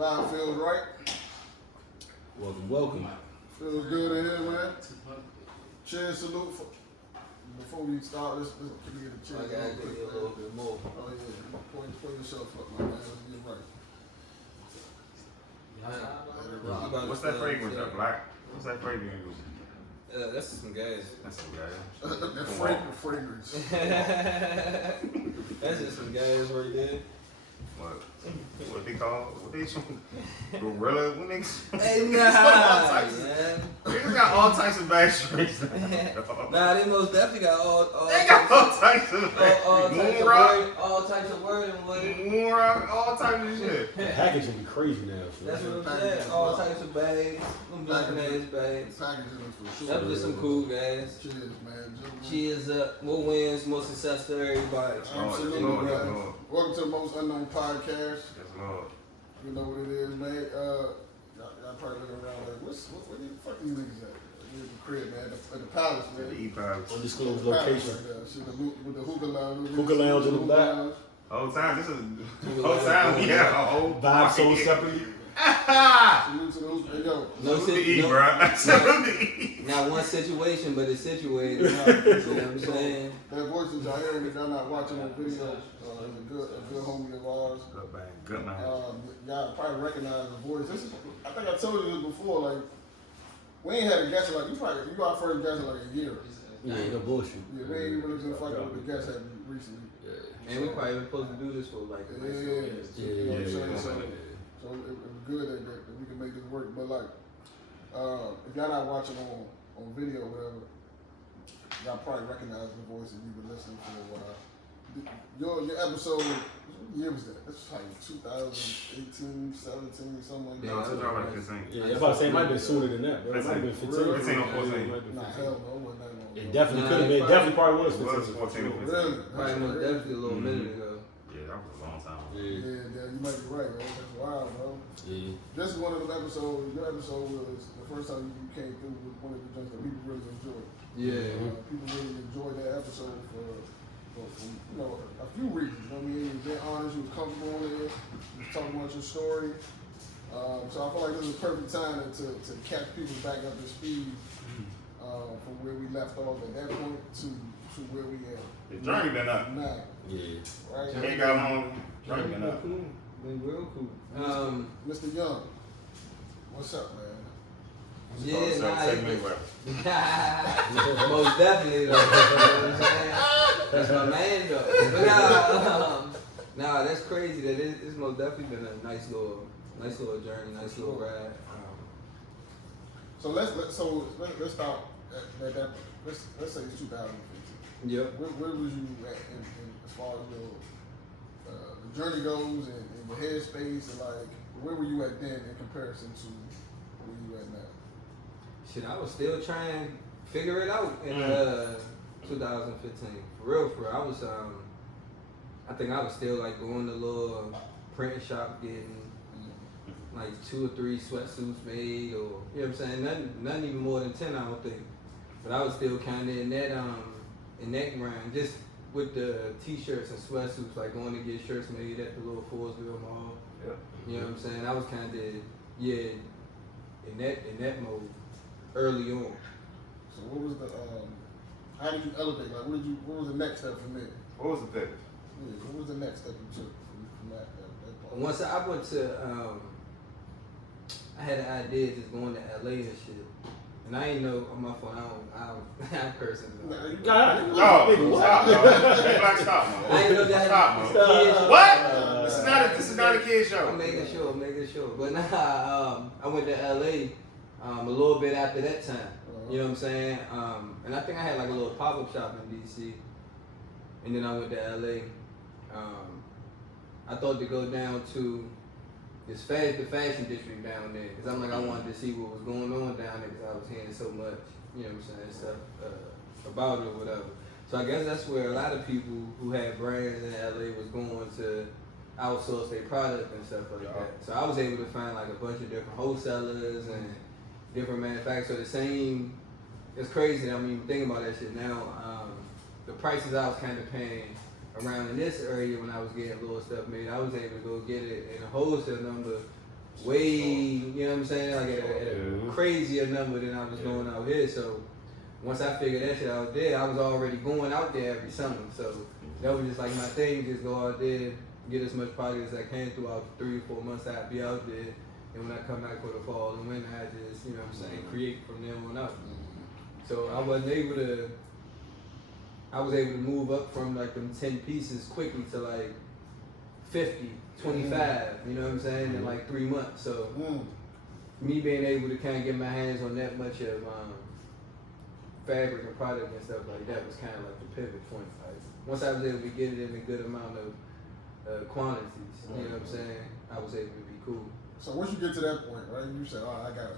Vibe feels right. Welcome. Feels good in here, man. Cheers, salute. Before we start, let's get a cheers. I gotta give you a little bit more. Oh yeah, pour yourself up, my man. Let's get right. What's that fragrance? That black? What's that fragrance? That's some gas. That's some guy. That fragrance. That's just some gas right there. What they call? What they gorilla? What they? Hey, man. They just got all types of bad drinks. Nah, they most definitely got all. They got all types of all types of wording with it. Moon rock, all types of shit. The packaging be crazy now. So. That's what I'm saying. All types of bags. Them black ass bags. Packaging for sure. That was just some cool guys. Cheers, man. Cheers up. More wins, more success to everybody. Absolutely, man. Welcome to the Most Unknown Podcast. Yes, Lord. You know what it is, man. Y'all probably looking around like, where the fuck these niggas at? In the crib, man. At the palace, man. The E-Palace. Undisclosed location. With the hookah lounge. Hookah lounge in the back. Whole time, this is whole time. Yeah, a whole Vibe sold separately. Salute to the hookah. Hey, yo. Salute to E, bro. Salute to E. Not one situation, but it's situated. You know what I'm saying? That voice that y'all hearing, if y'all not watching on video, is a good homie of ours. Good man. Good man. Y'all probably recognize the voice. I think I told you this before. Like, we ain't had a guest like you our first guest in like a year. Yeah, no bullshit. Yeah, we ain't really been fucking with the guests had recently. Yeah. And we probably been supposed to do this for like the next couple years. You know what I'm saying? So it was good that we can make this work. But like, if y'all not watching on video or whatever, y'all probably recognize the voice if you've been listening for a while. Your episode, what year was that? This was like 2018, 17, something like that. No, 2015. Yeah, I'm about to say it might have been sooner than that, bro. It might have been 15. 15 or 14. Nah, hell no, it wasn't that long. It definitely could have been. It definitely probably was It was 15. 14 or 15. Really? Probably most definitely a little minute ago. Yeah, that was a long time. Yeah, you might be right, man. That's wild, bro. Yeah. This is one of them episodes. Your episode was the first time you came through with one of the things that people really enjoyed. Yeah. People really enjoyed that episode for you know, a few reasons. You know what I mean? You was being honest, you was comfortable on it, you was talking about your story. So I feel like this is a perfect time to catch people back up to speed from where we left off at that point to where we at. The journey been up. Now. Yeah. Right? Ain't got long. Journey been up. Been real cool. Mr. Young, what's up, man? Yeah, Take me away. most definitely though. You know what I'm saying? That's my man though. But nah, that's crazy. That it's most definitely been a nice little journey, nice little ride. So let's start at that. Let's say it's 2015. Yep. Where was you at in as far as your the journey goes and your headspace and like where were you at then in comparison to where you at now? Shit, I was still trying to figure it out in 2015. For real. I was I think I was still like going to a little print shop getting like 2 or 3 sweatsuits made, or you know what I'm saying, nothing even more than 10, I don't think. But I was still kinda in that grind, just with the t-shirts and sweatsuits, like going to get shirts made at the little Forestville Mall. Yep. You know what I'm saying? I was kinda in that mode early on. So what was the how did you elevate? Like what was the next step from there? What was the pick? Yeah, what was the next step you took from that part? Once I went to I had an idea just going to LA and shit. And I ain't know on my phone, I'm cursing. Stop, man. I ain't know that. Stop, man. Kids. What? This is not a kid show. I'm making sure. But nah, I went to LA a little bit after that time. You know what I'm saying? And I think I had like a little pop-up shop in DC. And then I went to LA. I thought to go down to the fashion district down there, because I'm like, I wanted to see what was going on down there, because I was hearing so much, you know what I'm saying, stuff about it or whatever. So I guess that's where a lot of people who had brands in LA was going to outsource their product and stuff like that. So I was able to find like a bunch of different wholesalers and different manufacturers. It's crazy. I mean, thinking about that shit now, the prices I was kind of paying around in this area when I was getting little stuff made, I was able to go get it in a wholesale number way, you know what I'm saying, like at a crazier number than I was going out here. So once I figured that shit out there, I was already going out there every summer. So that was just like my thing, just go out there, get as much product as I can throughout 3 or 4 months I'd be out there. And when I come back for the fall and winter, I just, you know what I'm saying, create from there on out. So I was able to move up from like them 10 pieces quickly to like 50, 25, you know what I'm saying, in like 3 months. So me being able to kind of get my hands on that much of fabric and product and stuff like that was kind of like the pivot point. Like once I was able to get it in a good amount of quantities, you know what I'm saying, I was able to be cool. So once you get to that point, right, you say, oh, I got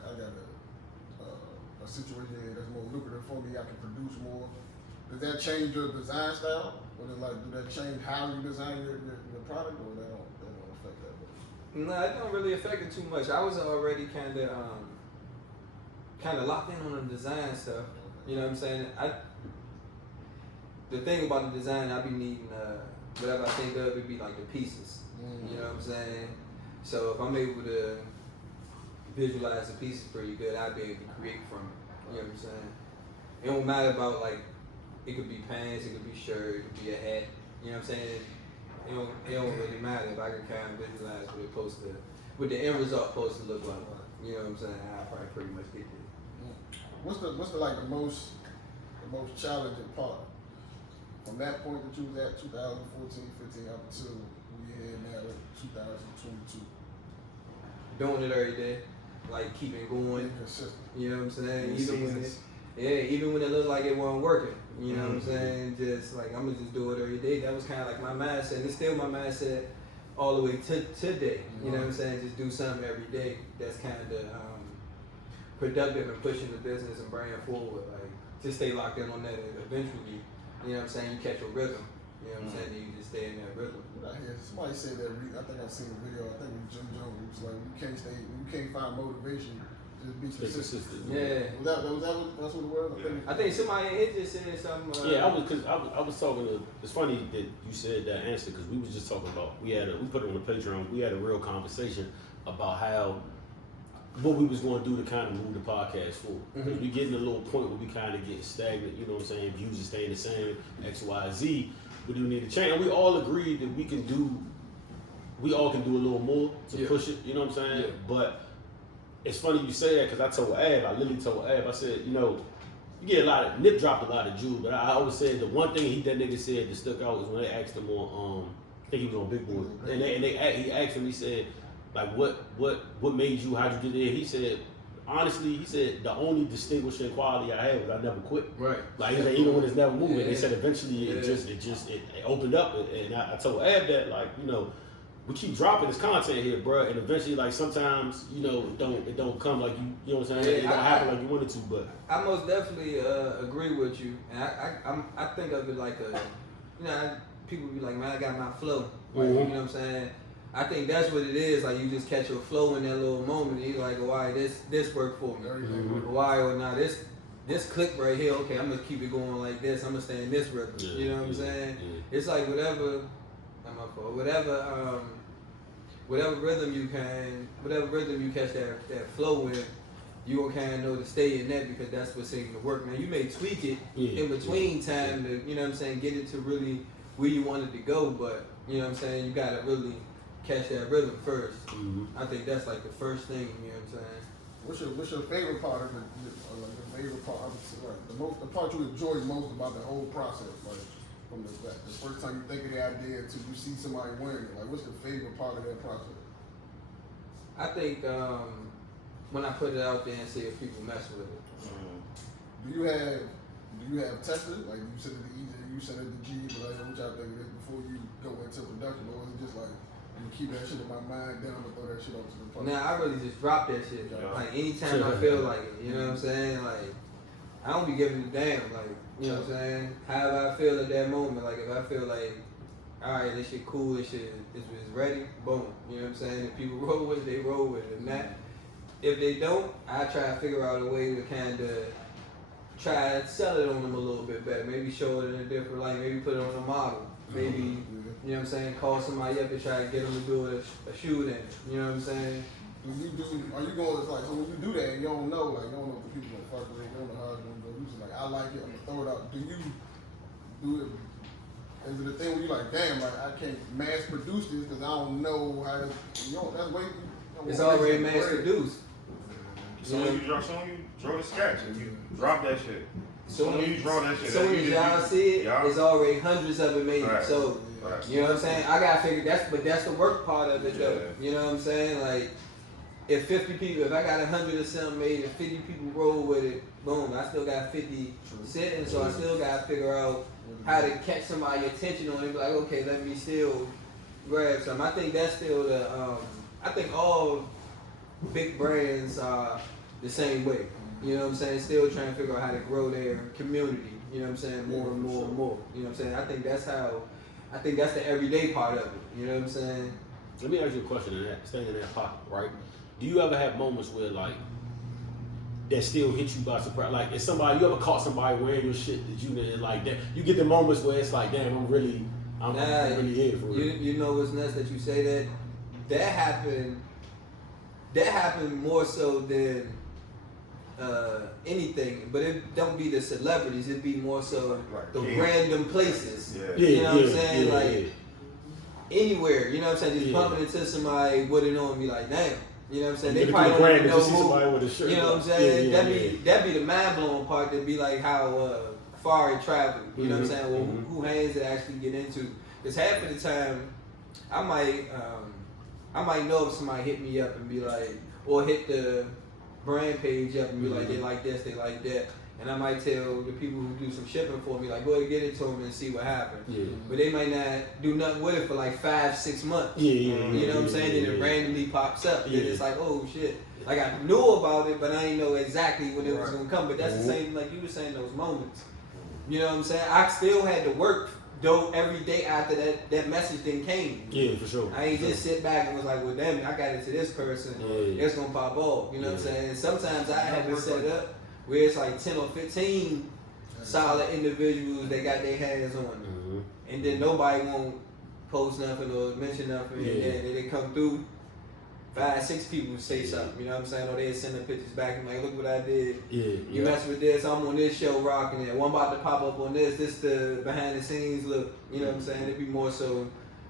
a situation here that's more lucrative for me, I can produce more. Does that change your design style? Or do that change how you design your product, or that don't affect that much? No, it don't really affect it too much. I was already kind of locked in on the design stuff. You know what I'm saying? The thing about the design, I be needing whatever I think of, it be like the pieces. You know what I'm saying? So if I'm able to visualize the pieces pretty good, I'd be able to create from it. You know what I'm saying? It don't matter about like, it could be pants, it could be shirt, it could be a hat. You know what I'm saying? It don't really matter if I can kind of visualize what the end result supposed to look like. You know what I'm saying? I'll probably pretty much get there. What's the most challenging part from that point that you was at 2014, 15 up to we here now at 2022? Doing it every day, like keeping going. Being consistent. You know what I'm saying? Seasons. Even when it looked like it wasn't working. You know what I'm saying? Just like I'm gonna just do it every day. That was kind of like my mindset, and it's still my mindset all the way to today. You know what I'm saying? Just do something every day. That's kind of productive and pushing the business and brand forward. Like just stay locked in on that, and eventually, you know what I'm saying, you catch a rhythm. You know what I'm saying? You just stay in that rhythm. I hear somebody say that. I think I seen a video. I think it was Jim Jones. It was like you can't find motivation. Just be consistent. Yeah. That's what it was. I think somebody it just said something. I was talking to. It's funny that you said that answer because we was just talking about we put it on the Patreon. We had a real conversation about how what we was going to do to kind of move the podcast forward. Because we getting a little point where we kind of get stagnant. You know what I'm saying? Views are staying the same. X, Y, Z. We do need to change. And we all agreed that we all can do a little more to push it. You know what I'm saying? Yeah. But it's funny you say that because I literally told Ab, I said, you know, you get Nip dropped a lot of jewels, but I always said the one thing that nigga said that stuck out was when they asked him on, I think he was on Big Boy, and he asked him, he said, like, what made you, how'd you get there? He said, honestly, the only distinguishing quality I had was I never quit. Right. Like, he said, even when it's never moving, they said eventually it opened up, and I told Ab that, like, you know, we keep dropping this content here, bro, and eventually, like, sometimes, you know, it don't come like you know what I'm saying? It don't happen like you wanted to, but I most definitely agree with you, and I think of it like people be like, man, I got my flow, right? You know what I'm saying? I think that's what it is. Like you just catch your flow in that little moment, and you're like, oh, why this worked for me? Why or not this click right here? Okay, I'm gonna keep it going like this. I'm gonna stay in this rhythm. You know what I'm saying? It's like whatever rhythm you catch that flow with, you gonna kind of know to stay in that because that's what's seeming to work. Now you may tweak it in between time to, you know what I'm saying, get it to really where you want it to go, but you know what I'm saying, you gotta really catch that rhythm first. I think that's like the first thing, you know what I'm saying. What's your favorite part of it? Like the favorite part, the part you enjoy most about the whole process, like from the first time you think of the idea to you see somebody wearing it. Like, what's the favorite part of that process? I think when I put it out there and see if people mess with it. Do you have testers? Like, you send it to EJ, you send it to G, like, which I think it is before you go into production, or is it just like you keep that shit in my mind, then I'm gonna throw that shit up to the public? Nah, I really just drop that shit. Like anytime I feel like it, you know what I'm saying? Like I don't be giving a damn. Like, you know what I'm saying? However I feel at that moment. Like if I feel like, all right, this shit cool, this shit is ready, boom. You know what I'm saying? If people roll with it, they roll with it. If not, if they don't, I try to figure out a way to kind of try to sell it on them a little bit better. Maybe show it in a different light. Maybe put it on a model. Maybe, you know what I'm saying, call somebody up and try to get them to do a shoot in it. You know what I'm saying? Are you going, it's like, so when you do that and you don't know, like, you don't know if the people gonna fuck with it, you don't know how it's gonna go, you just like, I like it, I'm gonna throw it out. Do you do it, is it a thing where you like, damn, like, I can't mass produce this because I don't know how to, you know, that's way, It's already mass produced. So when you draw the sketch and you drop that shit. So when you draw that shit, so when y'all see it, y'all, it's already hundreds of it made. Right. So Right. you know what I'm saying? I gotta figure that's the work part of it though. Yeah. You know what I'm saying? Like if 50 people, if I got 100 or something made and 50 people roll with it, boom, I still got 50 sitting, so I still gotta figure out how to catch somebody's attention on it. Be like, okay, let me still grab some. I think that's still the I think all big brands are the same way. You know what I'm saying? Still trying to figure out how to grow their community. You know what I'm saying? More and more and more. You know what I'm saying? I think that's the everyday part of it. You know what I'm saying? Let me ask you a question in that, staying in that pocket, right? Do you ever have moments where like that still hit you by surprise? Like, if somebody, you ever caught somebody wearing your shit that you didn't like that? You get the moments where it's like, damn, I'm really here for real. You know what's nuts that you say that? That happened more so than anything, but it don't be the celebrities. It be more so Like the King. random places. Yeah. You know what I'm saying? Yeah, like yeah. anywhere. You know what I'm saying? Just Yeah. bumping into somebody with it on, be like, damn. You know what I'm saying? You They get probably to the don't brand even and know you see somebody who. with a shirt. You know what I'm saying? Yeah, That'd be the mind blowing part. That'd be like how far it traveled. You know what I'm saying? Well, who hands it actually get into? Because half of the time, I might know if somebody hit me up and be like, or hit the brand page up and be like, they like this, they like that. And I might tell the people who do some shipping for me, like, go ahead, get it to them and see what happens. Yeah. But they might not do nothing with it for like 5-6 months. Yeah. You know what I'm saying? Then it randomly pops up. Yeah. Then it's like, oh shit. Like I knew about it, but I didn't know exactly when it was gonna come. But that's the same, like you were saying, those moments. You know what I'm saying? I still had to work though every day after that message then came. Yeah, for sure. I ain't just sit back and was like, well, damn, I got it to this person. Yeah. It's gonna pop off. You know what I'm saying? And sometimes I have it set up where it's like 10 or 15 solid individuals that got their hands on it. And then nobody won't post nothing or mention nothing. And then they come through, 5-6 people say something. You know what I'm saying? Or they send the pictures back and like, look what I did. You mess with this, I'm on this show rocking it. One about to pop up on this. This the behind the scenes look. You know what I'm saying? It'd be more so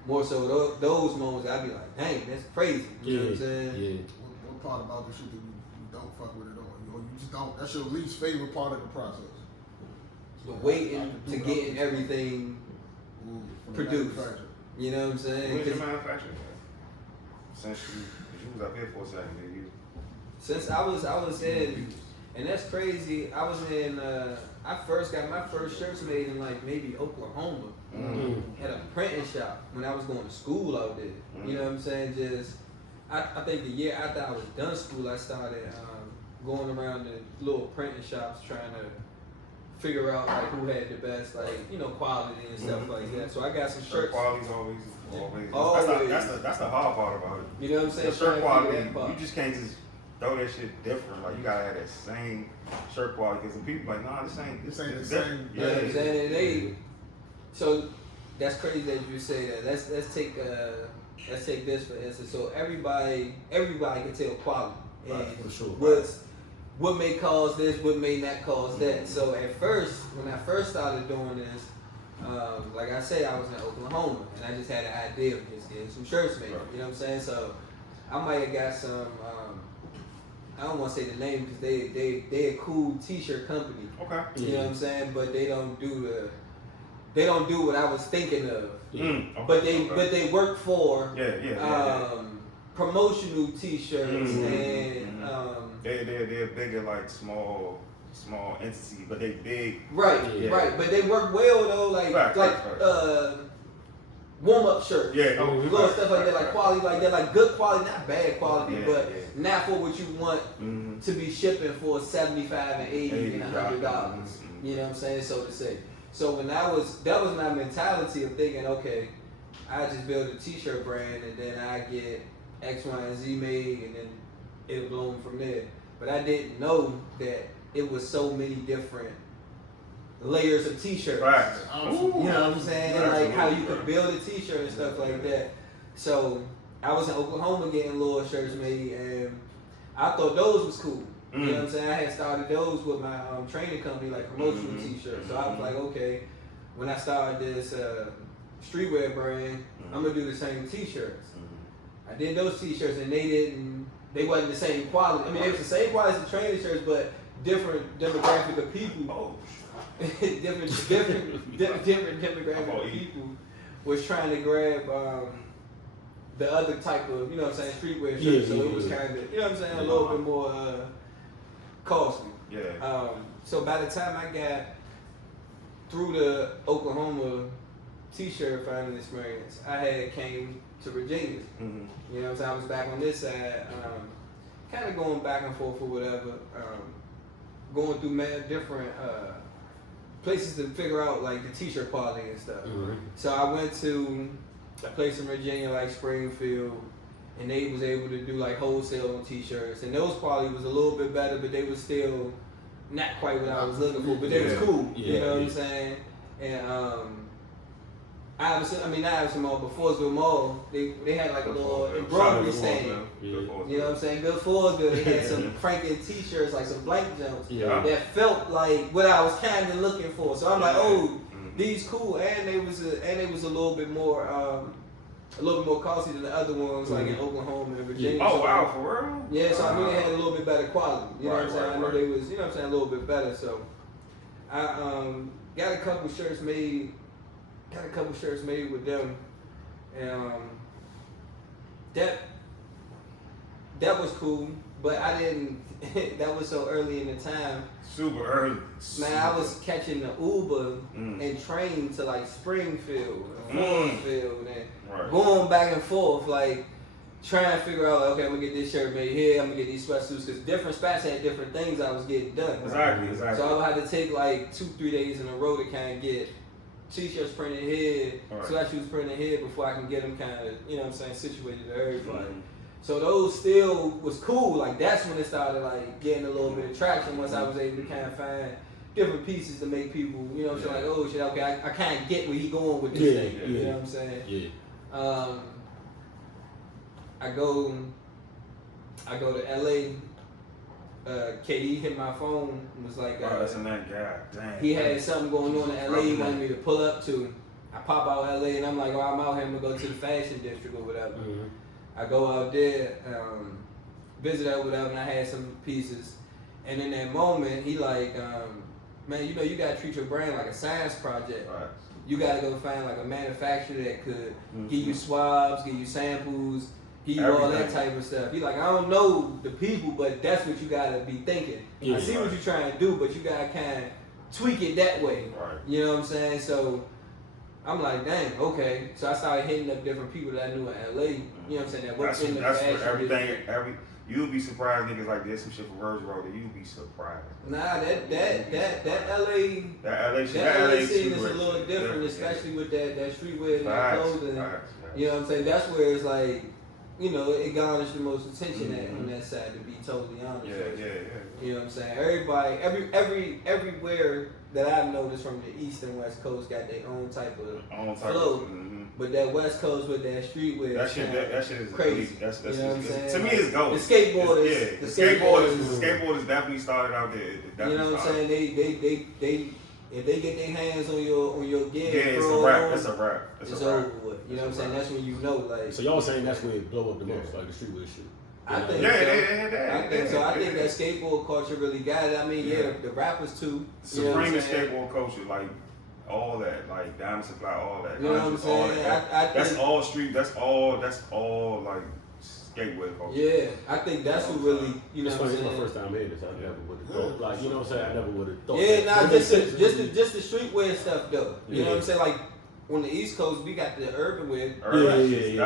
those moments. I'd be like, dang, that's crazy. You know what I'm saying? Yeah. What part about the shit that you don't fuck with it on? You just don't. That's your least favorite part of the process. Waiting to getting everything From the produced. manufacturer. You know what I'm saying? When's your 'Cause manufacturing? Since you was up here for a second, man, you. since I was in, and that's crazy. I was in. I first got my first shirts made in like maybe Oklahoma. At a printing shop when I was going to school out there. You know what I'm saying? Just I think the year after I was done school, I started going around the little printing shops trying to figure out like who had the best, like, you know, quality and stuff like that. So I got some Shirt shirts. quality's always. Always. That's the hard part about it. You know what I'm saying? The shirt Trying to quality, figure that part. you just can't just throw that shit different. Like you gotta have that same shirt quality because the people like, nah, this ain't This ain't it's the different. same. You know what I'm saying? So that's crazy that you say that. Let's take this for instance. So everybody can tell quality. Right, And for sure. what may cause this, what may not cause that. So at first, when I first started doing this, like I say, I was in Oklahoma and I just had an idea of just getting some shirts made. Right. You know what I'm saying? So I might have got some. I don't want to say the name because they a cool T-shirt company. Okay. You know what I'm saying? But they don't do what I was thinking of. Okay. But they work for Yeah. promotional T-shirts Mhm. and They're bigger like small entity, but they big. right. But they work well though, like Facts. warm up shirts. Yeah. Little stuff like that, like quality like that, like good quality, not bad quality, Yeah, but yeah. not for what you want Mm-hmm. to be shipping for $75 and $80 and $100. Mhm. You know what I'm saying? So to say. So that was my mentality of thinking, okay, I just build a T-shirt brand and then I get X, Y, and Z made and then it'll bloom from there. But I didn't know that it was so many different layers of T-shirts. Facts. You know what I'm saying? Like how you Absolutely. could build a T-shirt and stuff like that. So I was in Oklahoma getting little shirts made, and I thought those was cool. You know what I'm saying? I had started those with my training company, like promotional t-shirts. So I was like, okay, when I started this streetwear brand, I'm gonna do the same t-shirts. I did those t-shirts, and they wasn't the same quality. I mean, they was the same quality as the training shirts, but different demographic of people. different demographic of people was trying to grab the other type of, you know what I'm saying, streetwear shirts. So it was kind of, you know what I'm saying, a little bit more costly. Yeah. So by the time I got through the Oklahoma t-shirt finding experience, I had came to Virginia. You know what I'm saying? I was back on this side, kind of going back and forth or whatever, going through different places to figure out like the t-shirt quality and stuff. So I went to a place in Virginia like Springfield, and they was able to do like wholesale on t-shirts, and those quality was a little bit better, but they was still not quite what I was looking for, but they was cool. You know what I'm saying? And I have some more, but Forestville Mall, they had like a little embroidery stand. You know what I'm saying? Good Forestville, they had some Franklin t-shirts, like some blank jumps that felt like what I was kind of looking for. So I'm like, oh, these cool, and they was a little bit more costly than the other ones, like in Oklahoma and Virginia. Oh, so, wow, for real? Yeah, so I knew they had a little bit better quality. You know what I'm saying? I knew they was, you know what I'm saying, a little bit better. So I got a couple shirts made with them, and that was cool. But I didn't. That was so early in the time. Super early. Man, I was catching the Uber and train to like Springfield, Forestville, and going back and forth, like trying to figure out, like, okay, I'm gonna get this shirt made here, I'm gonna get these sweatsuits, because different spots had different things I was getting done. Exactly. So I had to take like 2-3 days in a row to kind of get t-shirts printed here, sweatsuits printed here before I can get them kind of, you know what I'm saying, situated to everybody. So those still was cool. Like that's when it started like getting a little bit of traction once I was able to kind of find different pieces to make people, you know what I'm saying, like, oh shit, okay, I kind of get where he going with this thing. You know what I'm saying? Yeah. I go to LA. KD hit my phone and was like, that's a nice guy. Dang. He had something going on in LA he wanted me to pull up to. I pop out LA and I'm like, oh, I'm out here, I'm gonna go to the fashion district or whatever. I go out there, visit her, whatever, and I had some pieces. And in that moment, he like, man, you know, you gotta treat your brand like a science project. You gotta go find like a manufacturer that could give you swabs, give you samples, give you all that type of stuff. He like, I don't know the people, but that's what you gotta be thinking. I see what you're trying to do, but you gotta kind of tweak it that way. You know what I'm saying? So I'm like, dang, okay. So I started hitting up different people that I knew in LA. You know what I'm saying? That worked in the fashion. That's everything. You'll be surprised, niggas like this, some shit for Virgil Road, that you'll be surprised. Nah, that LA scene is a little different, especially with that streetwear and that clothing. You know what I'm saying? That's where it's like, you know, it garnished the most attention on that side, to be totally honest. You know what I'm saying? Everybody, everywhere that I've noticed from the East and West Coast got their own type of flow. But that West Coast with that streetwear, that shit is crazy. That's you know what I'm saying? To me, it's gold. The skateboarders, the skateboarders definitely started out there. You know what I'm saying? They if they get their hands on your gear, it's a wrap. It's a wrap. It's over with. You know what I'm saying? That's when you know, like. So y'all saying that's where it blow up the most, like the streetwear shit. I think so. I think so. I think that skateboard culture really got it. I mean, the rappers too. Supreme skateboard culture, like all that, like Diamond Supply, all that. You know what I'm saying? That's all street. That's all like skateboard culture. Yeah, I think that's what really, you know what I'm saying. It's my first time hearing this. I never would have thought. Like, you know what I'm saying? I never would have thought. Yeah, nah, just the streetwear stuff though. You know what I'm saying? Like on the East Coast, we got the urban wear. Urban. You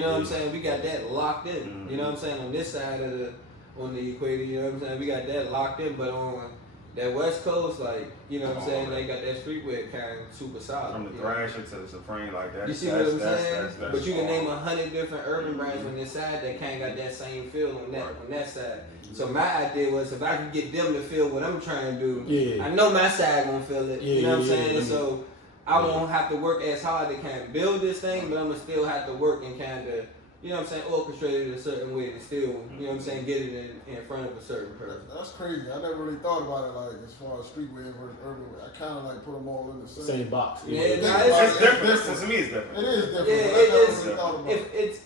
know what I'm saying? We got that locked in. You know what I'm saying? On this side of on the equator, you know what I'm saying? We got that locked in, but on that West Coast, like, you know what I'm saying? They got that streetwear kind of super solid. From the Thrasher to the Supreme, like that. You see what I'm saying? But you can name 100 different urban brands on this side that kind of got that same feel on that side. So my idea was, if I can get them to feel what I'm trying to do, I know my side gonna feel it. You know what I'm saying? So I won't have to work as hard to kind of build this thing, but I'm gonna still have to work and kind of, you know what I'm saying, orchestrated a certain way to still, you know what I'm saying, get it in front of a certain person. That's crazy. I never really thought about it like as far as streetwear versus urban. I kind of like put them all in the Same box. Yeah, It's It's different. To me, it's different. It is different. Yeah, but I it never is. really thought about it.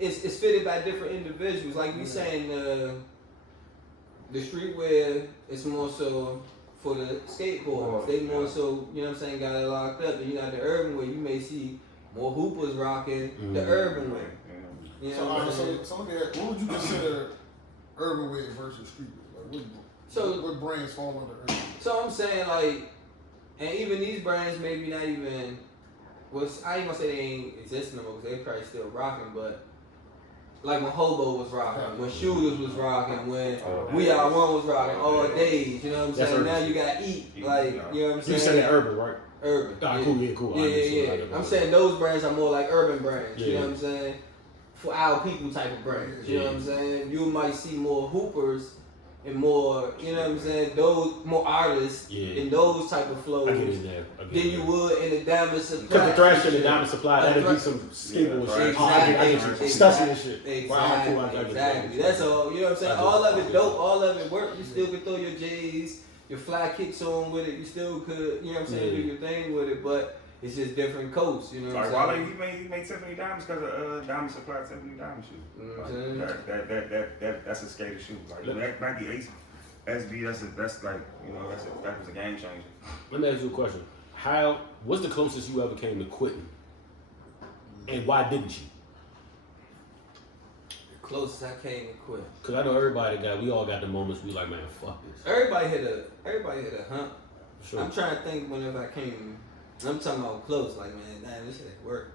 It's fitted by different individuals. Like we saying, the streetwear is more so for the skateboarders. They more so, you know what I'm saying, got it locked up. And you got the urban way, you may see more hoopers rocking the urban way. You know So, what I'm saying? so let me ask, what would you consider urban wear versus streetwear? Like what brands fall under urban? So I'm saying like, and even these brands maybe not even. I ain't gonna say they ain't existing no more because they probably still rocking, but like when Hobo was rocking, when Shooters was rocking, when We Are One was rocking, all days, you know what I'm That's saying? urban. Now you got Eat, like, you know what I'm saying? You said that urban, right? Urban. Ah, yeah. cool. Yeah. I'm saying those brands are more like urban brands, you Yeah. know what I'm saying? For our people type of brands, you know what I'm saying? You might see more hoopers and more, you know what I'm saying, those more artists in those type of flows I get it there. than you would in the Diamond Supply. Because the thrash and the diamond supply, that'd be some skateboard shit. I get you. Stussy and shit. Exactly. Wow, cool. I get Exactly. you. That's all. You know what I'm saying? I do. All of it dope. All of it work. You still could throw your J's, your fly kicks on with it. You still could, you know what I'm saying, do your thing with it. But it's just different coats. You know what Like I'm saying? Wale, he made Tiffany diamonds because of Diamond Supply Tiffany diamond shoes. You know what I'm Like, that's a skater shoe. Like Nike Ace SB, that's like, you know, that was a game changer. Let me ask you a question. What's the closest you ever came to quitting? And why didn't you? The closest I came to quit. Because I know we all got the moments we like, man, fuck this. Everybody hit a hump. Sure. I'm trying to think whenever I came. I'm talking about close. Like, man, damn, this shit ain't work.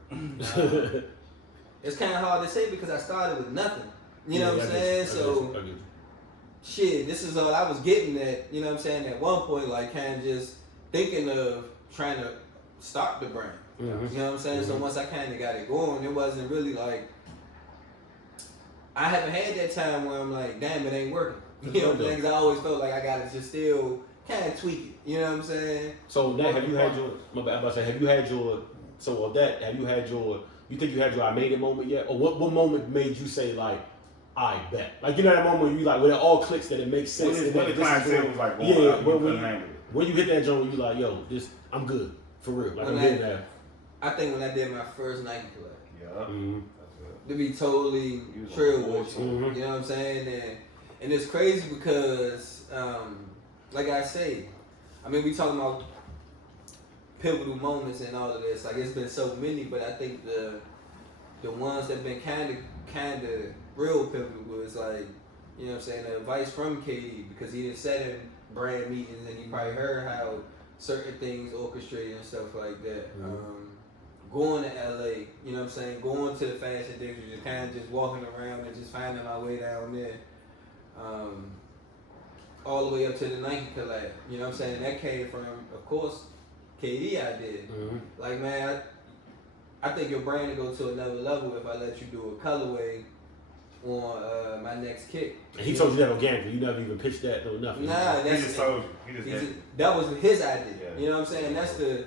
It's kind of hard to say because I started with nothing. You know what I'm saying? So. I get you. Shit, this is all I was getting at, you know what I'm saying, at one point, like kind of just thinking of trying to start the brand. Mm-hmm. You know what I'm saying? So once I kind of got it going, it wasn't really like, I haven't had that time where I'm like, damn, it ain't working. You know what I'm saying? 'Cause I always felt like I got to just still kind of tweak it. You know what I'm saying? So now, have you had your you think you had your I made it moment yet? Or what moment made you say like, I bet? Like, you know that moment when you like, when it all clicks that it makes sense. When the clientele was like, when you hit that joint, you like, yo, I'm good. For real. Like, I'm getting there. I think when I did my first Nike collab. Yeah. Mm-hmm. To be totally trill with you. You know what I'm saying? And it's crazy because, like I say, I mean, we talking about pivotal moments and all of this. Like, it's been so many, but I think the ones that been kind of real pivotal was like, you know what I'm saying, the advice from KD, because he done sat in brand meetings and he probably heard how certain things orchestrated and stuff like that. Going to LA, you know what I'm saying, going to the fashion district, just kind of just walking around and just finding my way down there. All the way up to the Nike collab, you know what I'm saying? That came from, of course, KD idea. Like, man, I think your brand will go to another level if I let you do a colorway on my next kick. And he told you that organically. You never even pitched that or nothing. Nah, He just told you. That was his idea. Yeah. You know what I'm saying? That's the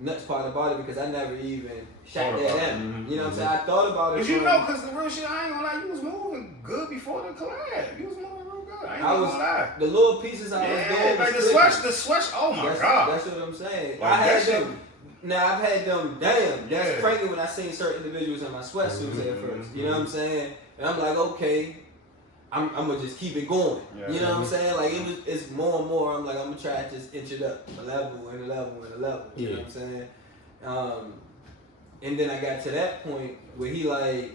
nuts part about it because I never even shot that at him. You know what I'm saying? I thought about it. But you know, because the real shit, I ain't gonna lie, you was moving good before the collab. You was moving real good. I ain't gonna lie. The little pieces I was doing. Like the sweat, oh my God. That's what I'm saying. Like I had that them. Now I've had them. Damn, that's crazy when I seen certain individuals in my sweatsuits at first. You know what I'm saying? And I'm like, okay, I'm gonna just keep it going. You know what I'm saying? Like it's more and more. I'm like, I'm gonna try to just inch it up a level and a level and a level. You know what I'm saying? And then I got to that point where he like,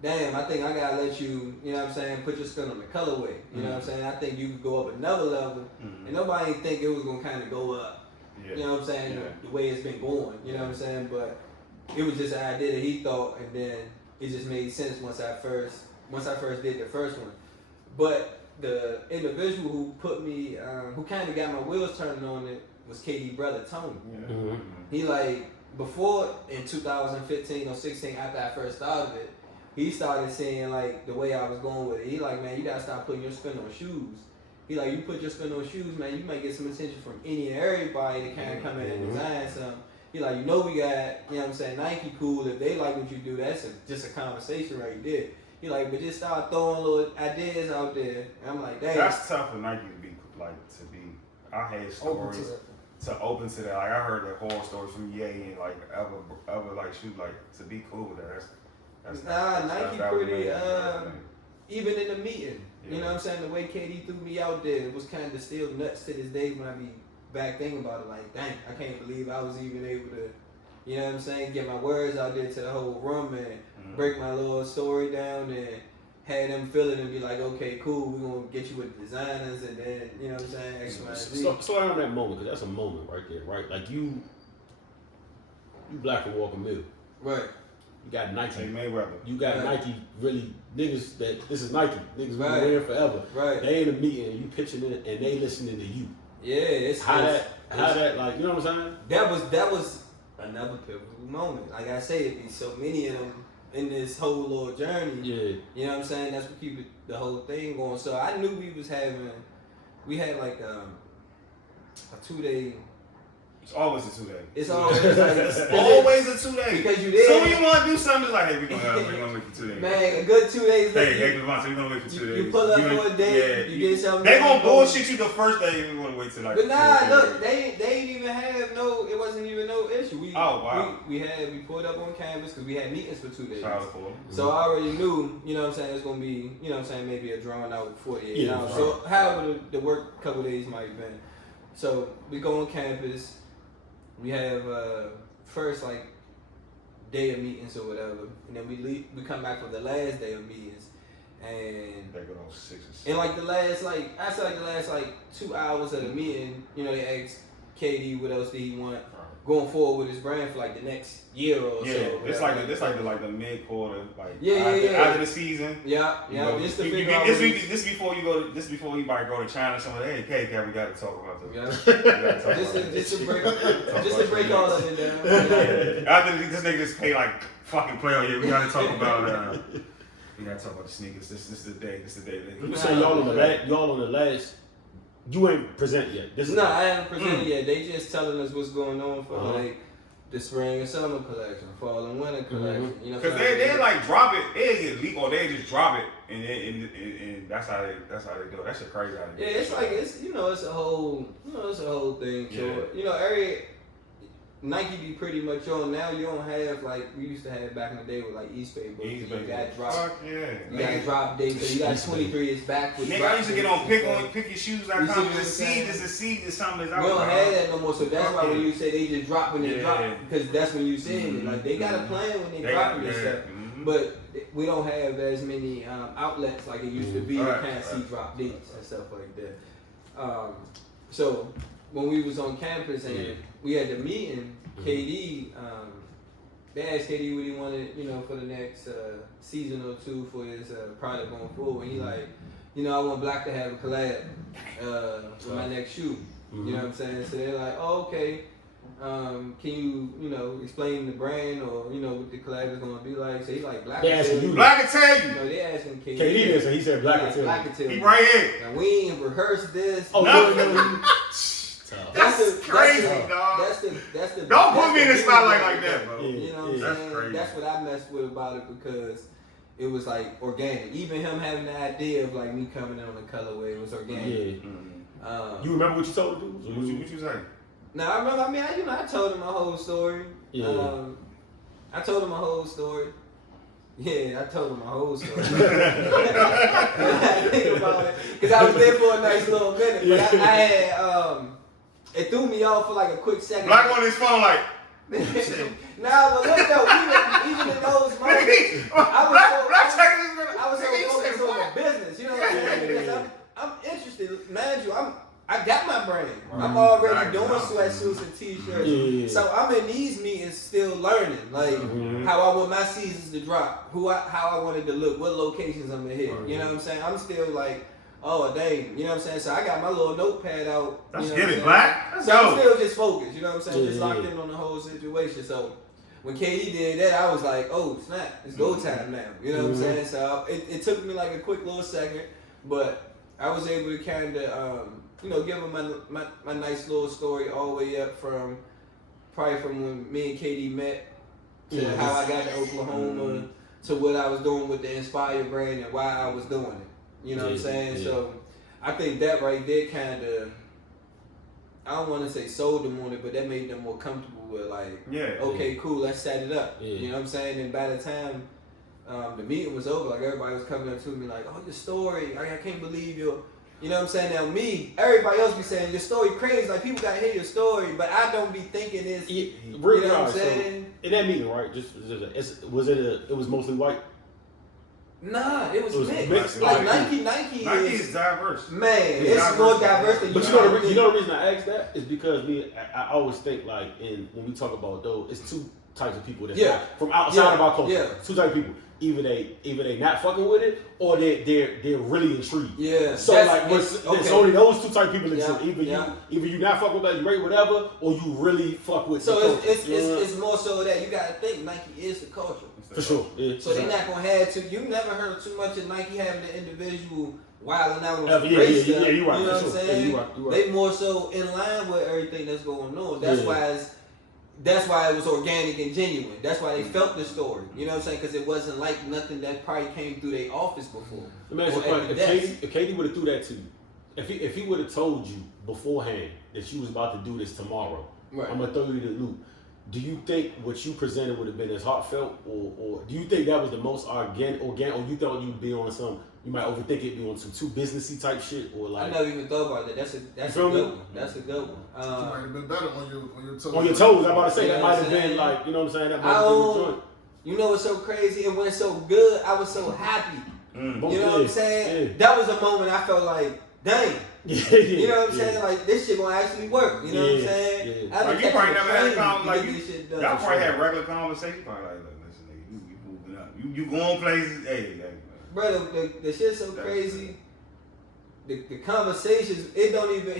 damn, I think I gotta let you, you know what I'm saying, put your spin on the colorway. You know what I'm saying? I think you could go up another level, and nobody didn't think it was gonna kind of go up. You know what I'm saying? The way it's been going. You know what I'm saying? But it was just an idea that he thought, and then it just made sense once I first did the first one. But the individual who put me, who kind of got my wheels turning on it, was KD brother Tony. He like before in 2015 or 16, after I first started it, he started seeing like the way I was going with it. He like, man, you gotta stop putting your spin on shoes. He like, you put your spin on shoes, man, you might get some attention from any and everybody to kind of come in and design something. He like, you know we got, you know what I'm saying, Nike cool. If they like what you do, that's just a conversation right there. He like, but just start throwing little ideas out there. And I'm like, dang. That's tough for Nike to be like to be. I had stories to open to that. Like I heard the horror stories from Ye and like ever like shoot like to be cool with that. Nike pretty even in the meeting. Yeah. You know what I'm saying? The way KD threw me out there, it was kind of still nuts to this day when I be back thinking about it. Like, dang, I can't believe I was even able to, you know what I'm saying, get my words out there to the whole room and break my little story down and had them feel it and be like, okay, cool, we're going to get you with designers and then, you know what I'm saying, X, Y, and Z. Slow down that moment, because that's a moment right there, right? Like you Black and Walker Mill. Right. You got Nike. Hey, Mayweather. You got Nike, really, niggas that, this is Nike. Niggas Right. been wearing forever. Right. They in a meeting, you pitching it, and they listening to you. Yeah, it's How that, like, you know what I'm saying? That was another pivotal moment. Like I say, it be so many of them in this whole little journey. Yeah. You know what I'm saying? That's what keep the whole thing going. So I knew we had like a 2-day. It's always a 2-day. It's always like Always a 2-day. because you there. So when you want to do something, it's like, hey, we're gonna wait for 2 days. Man, a good 2 days later. Hey, Devonte, we're gonna wait for 2 days. You pull up for a day, you get something. They gonna bullshit you the first day. We wanna wait till like. But nah, 2 days. look, they ain't even have no. It wasn't even no issue. We we pulled up on campus because we had meetings for 2 days. So I already knew, you know what I'm saying, it's gonna be, you know what I'm saying, maybe a drawn out 48 hours. So however the work couple days might have been. So we go on campus. We have first like day of meetings or whatever, and then we leave. We come back for the last day of meetings, and they go on 6 or 7. and like the last after the last 2 hours of the meeting, you know, they asked KD what else did he want going forward with his brand for like the next year or so. Yeah, it's like the mid quarter, like yeah. after the season. Yeah. This to figure out. This before you might go to China. Somebody, hey, we got to talk about this. Just to break all of it down. After this nigga just pay like fucking play on you, we got to talk about. We got to talk about the sneakers. This is the day. You say y'all on the last. You ain't present yet. I haven't presented yet. They just telling us what's going on for like the spring and summer collection, fall and winter collection. You know, because they like drop it, they get leak or they just drop it, and that's how they do it. That shit crazy how they do it. Yeah, it's like it's a whole thing. So Nike be pretty much on now. You don't have like we used to have back in the day with like East Bay, but you got drop. Fuck yeah. You got drop dates. So you got 23 is back with. Nigga, I used to get on pick your shoes. I come to see this is something that's out. We don't have that no more. So that's why when you say they just drop when they drop, because that's when you saying it. Like they got a plan when they dropping this stuff. But we don't have as many outlets like it used to be. You can't see drop dates and stuff like that. So when we was on campus and we had the meeting, KD, they asked KD what he wanted, you know, for the next season or two for his product going forward. And he like, you know, I want Black to have a collab for my next shoe. You know what I'm saying? So they're like, oh, okay. Can you know, explain the brand or, you know, what the collab is going to be like? So he's like, Black they asking you. Black can tell you. No, they asking KD. KD did, so he said Black can tell you. He right here. Now, we ain't rehearsed this. Oh, no. That's crazy, dog. That's the. Don't put me in the spotlight like that, bro. You know what I'm saying? Crazy. That's what I messed with about it because it was like organic. Even him having the idea of like me coming in on the colorway, it was organic. Yeah. You remember what you told the dude? What you say? Now I remember. I mean, I told him my whole story. Yeah. I told him my whole story. Yeah, I told him my whole story. I think about it because I was there for a nice little minute. But I had it threw me off for like a quick second. Black on his phone like. Nah, but look though, even in those moments, I was so focused on the business. You know what I'm saying? Because I'm interested. Mind you, I got my brand. I'm already doing sweatsuits and t-shirts. Yeah. So I'm in these meetings still learning, like how I want my seasons to drop, how I wanted to look, what locations I'm gonna hit. You know what I'm saying? I'm still like, oh dang, you know what I'm saying? So I got my little notepad out. Let's get it, Black. So I'm still just focused, you know what I'm saying? Just locked in on the whole situation. So when KD did that, I was like, oh snap, it's go time now. You know what I'm saying? So it took me like a quick little second, but I was able to kind of, you know, give him my nice little story all the way up from probably from when me and KD met to how I got to Oklahoma to what I was doing with the Inspire brand and why I was doing it. You know what I'm saying? So I think that right there kind of, I don't want to say sold them on it, but that made them more comfortable with like, okay, cool, let's set it up. You know what I'm saying? And by the time the meeting was over, like everybody was coming up to me like, oh, your story, I can't believe you. You know what I'm saying? Now me, everybody else be saying your story crazy, like people gotta hear your story, but I don't be thinking this. You know what I'm saying? So in that meeting, right? It was mostly white. Nah, it was mixed. Like Nike is diverse. Man, it's more diverse than but you know the reason I asked that is because I always think like when we talk about those, it's two types of people that from outside of our culture. Yeah. Two types of people. Either they not fucking with it or they're really intrigued. Yeah. So it's only those two type of people exist. Either you not fuck with that, you rate whatever, or you really fuck with. So it's more so that you gotta think Nike is the culture. For sure. Yeah. So they're not gonna have to. You never heard too much of Nike having the individual wilding out on some race stuff. Yeah, you're right. You know what I'm saying? Yeah, you're right. They more so in line with everything that's going on. That's why it was organic and genuine. That's why they felt the story. You know what I'm saying? Because it wasn't like nothing that probably came through their office before. If KD would have threw that to you, if he would have told you beforehand that you was about to do this tomorrow, I'm gonna throw you the loop. Do you think what you presented would have been as heartfelt, or do you think that was the most organic, or you thought you'd be on some? You might overthink it, be on some too businessy type shit, or like. I never even thought about that. That's a good one. That's a good one. You might have been better on your toes. On your toes, I'm about to say that might have been like, you know what I'm saying? That might have been the joint. You know what's so crazy? It went so good. I was so happy. You know what I'm saying? That was a moment I felt like, dang. You know what I'm saying? Like this shit gonna actually work. You know what I'm saying? Like you probably never had a conversation. Like y'all probably had regular conversations. Probably like, look, listen, nigga, you moving up. You going places. Hey. Bro, the shit's so crazy. The conversations, he don't even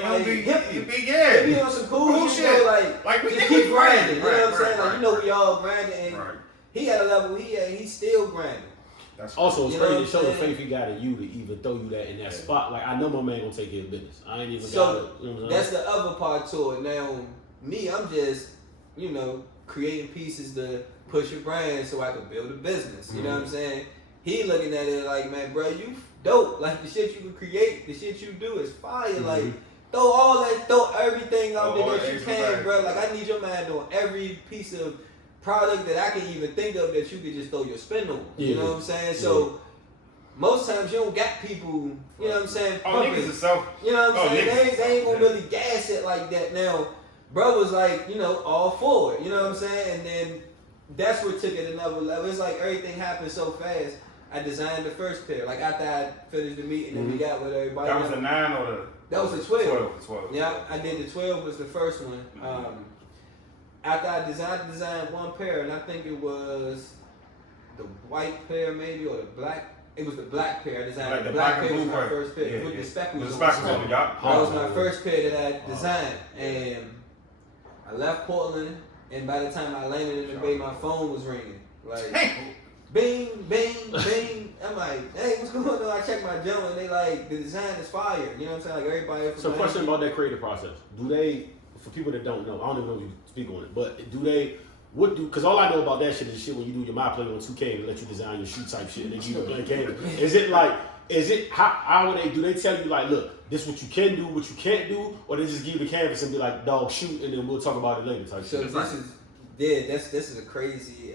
like hip. Be on some cool shit, you know, like we just keep grinding. You know what I'm saying? Like you know we all grinding, and he at a level he's still grinding. That's also it's crazy to show the faith he got in you to even throw you that in that spot. Like I know my man gonna take care of business. I ain't even got it. You know what I'm saying? That's the other part to it. Now me, I'm just creating pieces to push a brand so I can build a business. You know what I'm saying? He looking at it like, man, bro, you dope. Like the shit you can create, the shit you do is fire. Like throw everything out there that you can, bro. Like I need your mind on every piece of product that I can even think of that you could just throw your spin on. You know what I'm saying? So most times you don't got people, you know what I'm saying? Niggas is self. You know what I'm saying? They ain't gonna really gas it like that. Now, bro was like, all for it. You know what I'm saying? And then that's what took it another level. It's like everything happened so fast. I designed the first pair. Like after I finished the meeting and we got with everybody. That was the 9 or the? That was the 12. 12. Yeah, I did the 12 was the first one. After I designed one pair, and I think it was the white pair maybe or the black. It was the black pair. I designed the black pair was my first pair with the speckles on it. That was my first pair that I designed, and I left Portland. And by the time I landed in the Bay, my phone was ringing. Like, bing, bing, bing. I'm like, hey, what's going on? I check my journal, and they like, the design is fire. You know what I'm saying? Like everybody. So, question about that creative process: do they, for people that don't know, I don't even know if you speak on it, but do they? Because all I know about that shit is shit when you do your My Play on 2K and let you design your shoe type shit, and then you blank canvas. How would they? Do they tell you like, look, this is what you can do, what you can't do, or they just give you the canvas and be like, dog, shoot, and then we'll talk about it later type shit? So this is a crazy.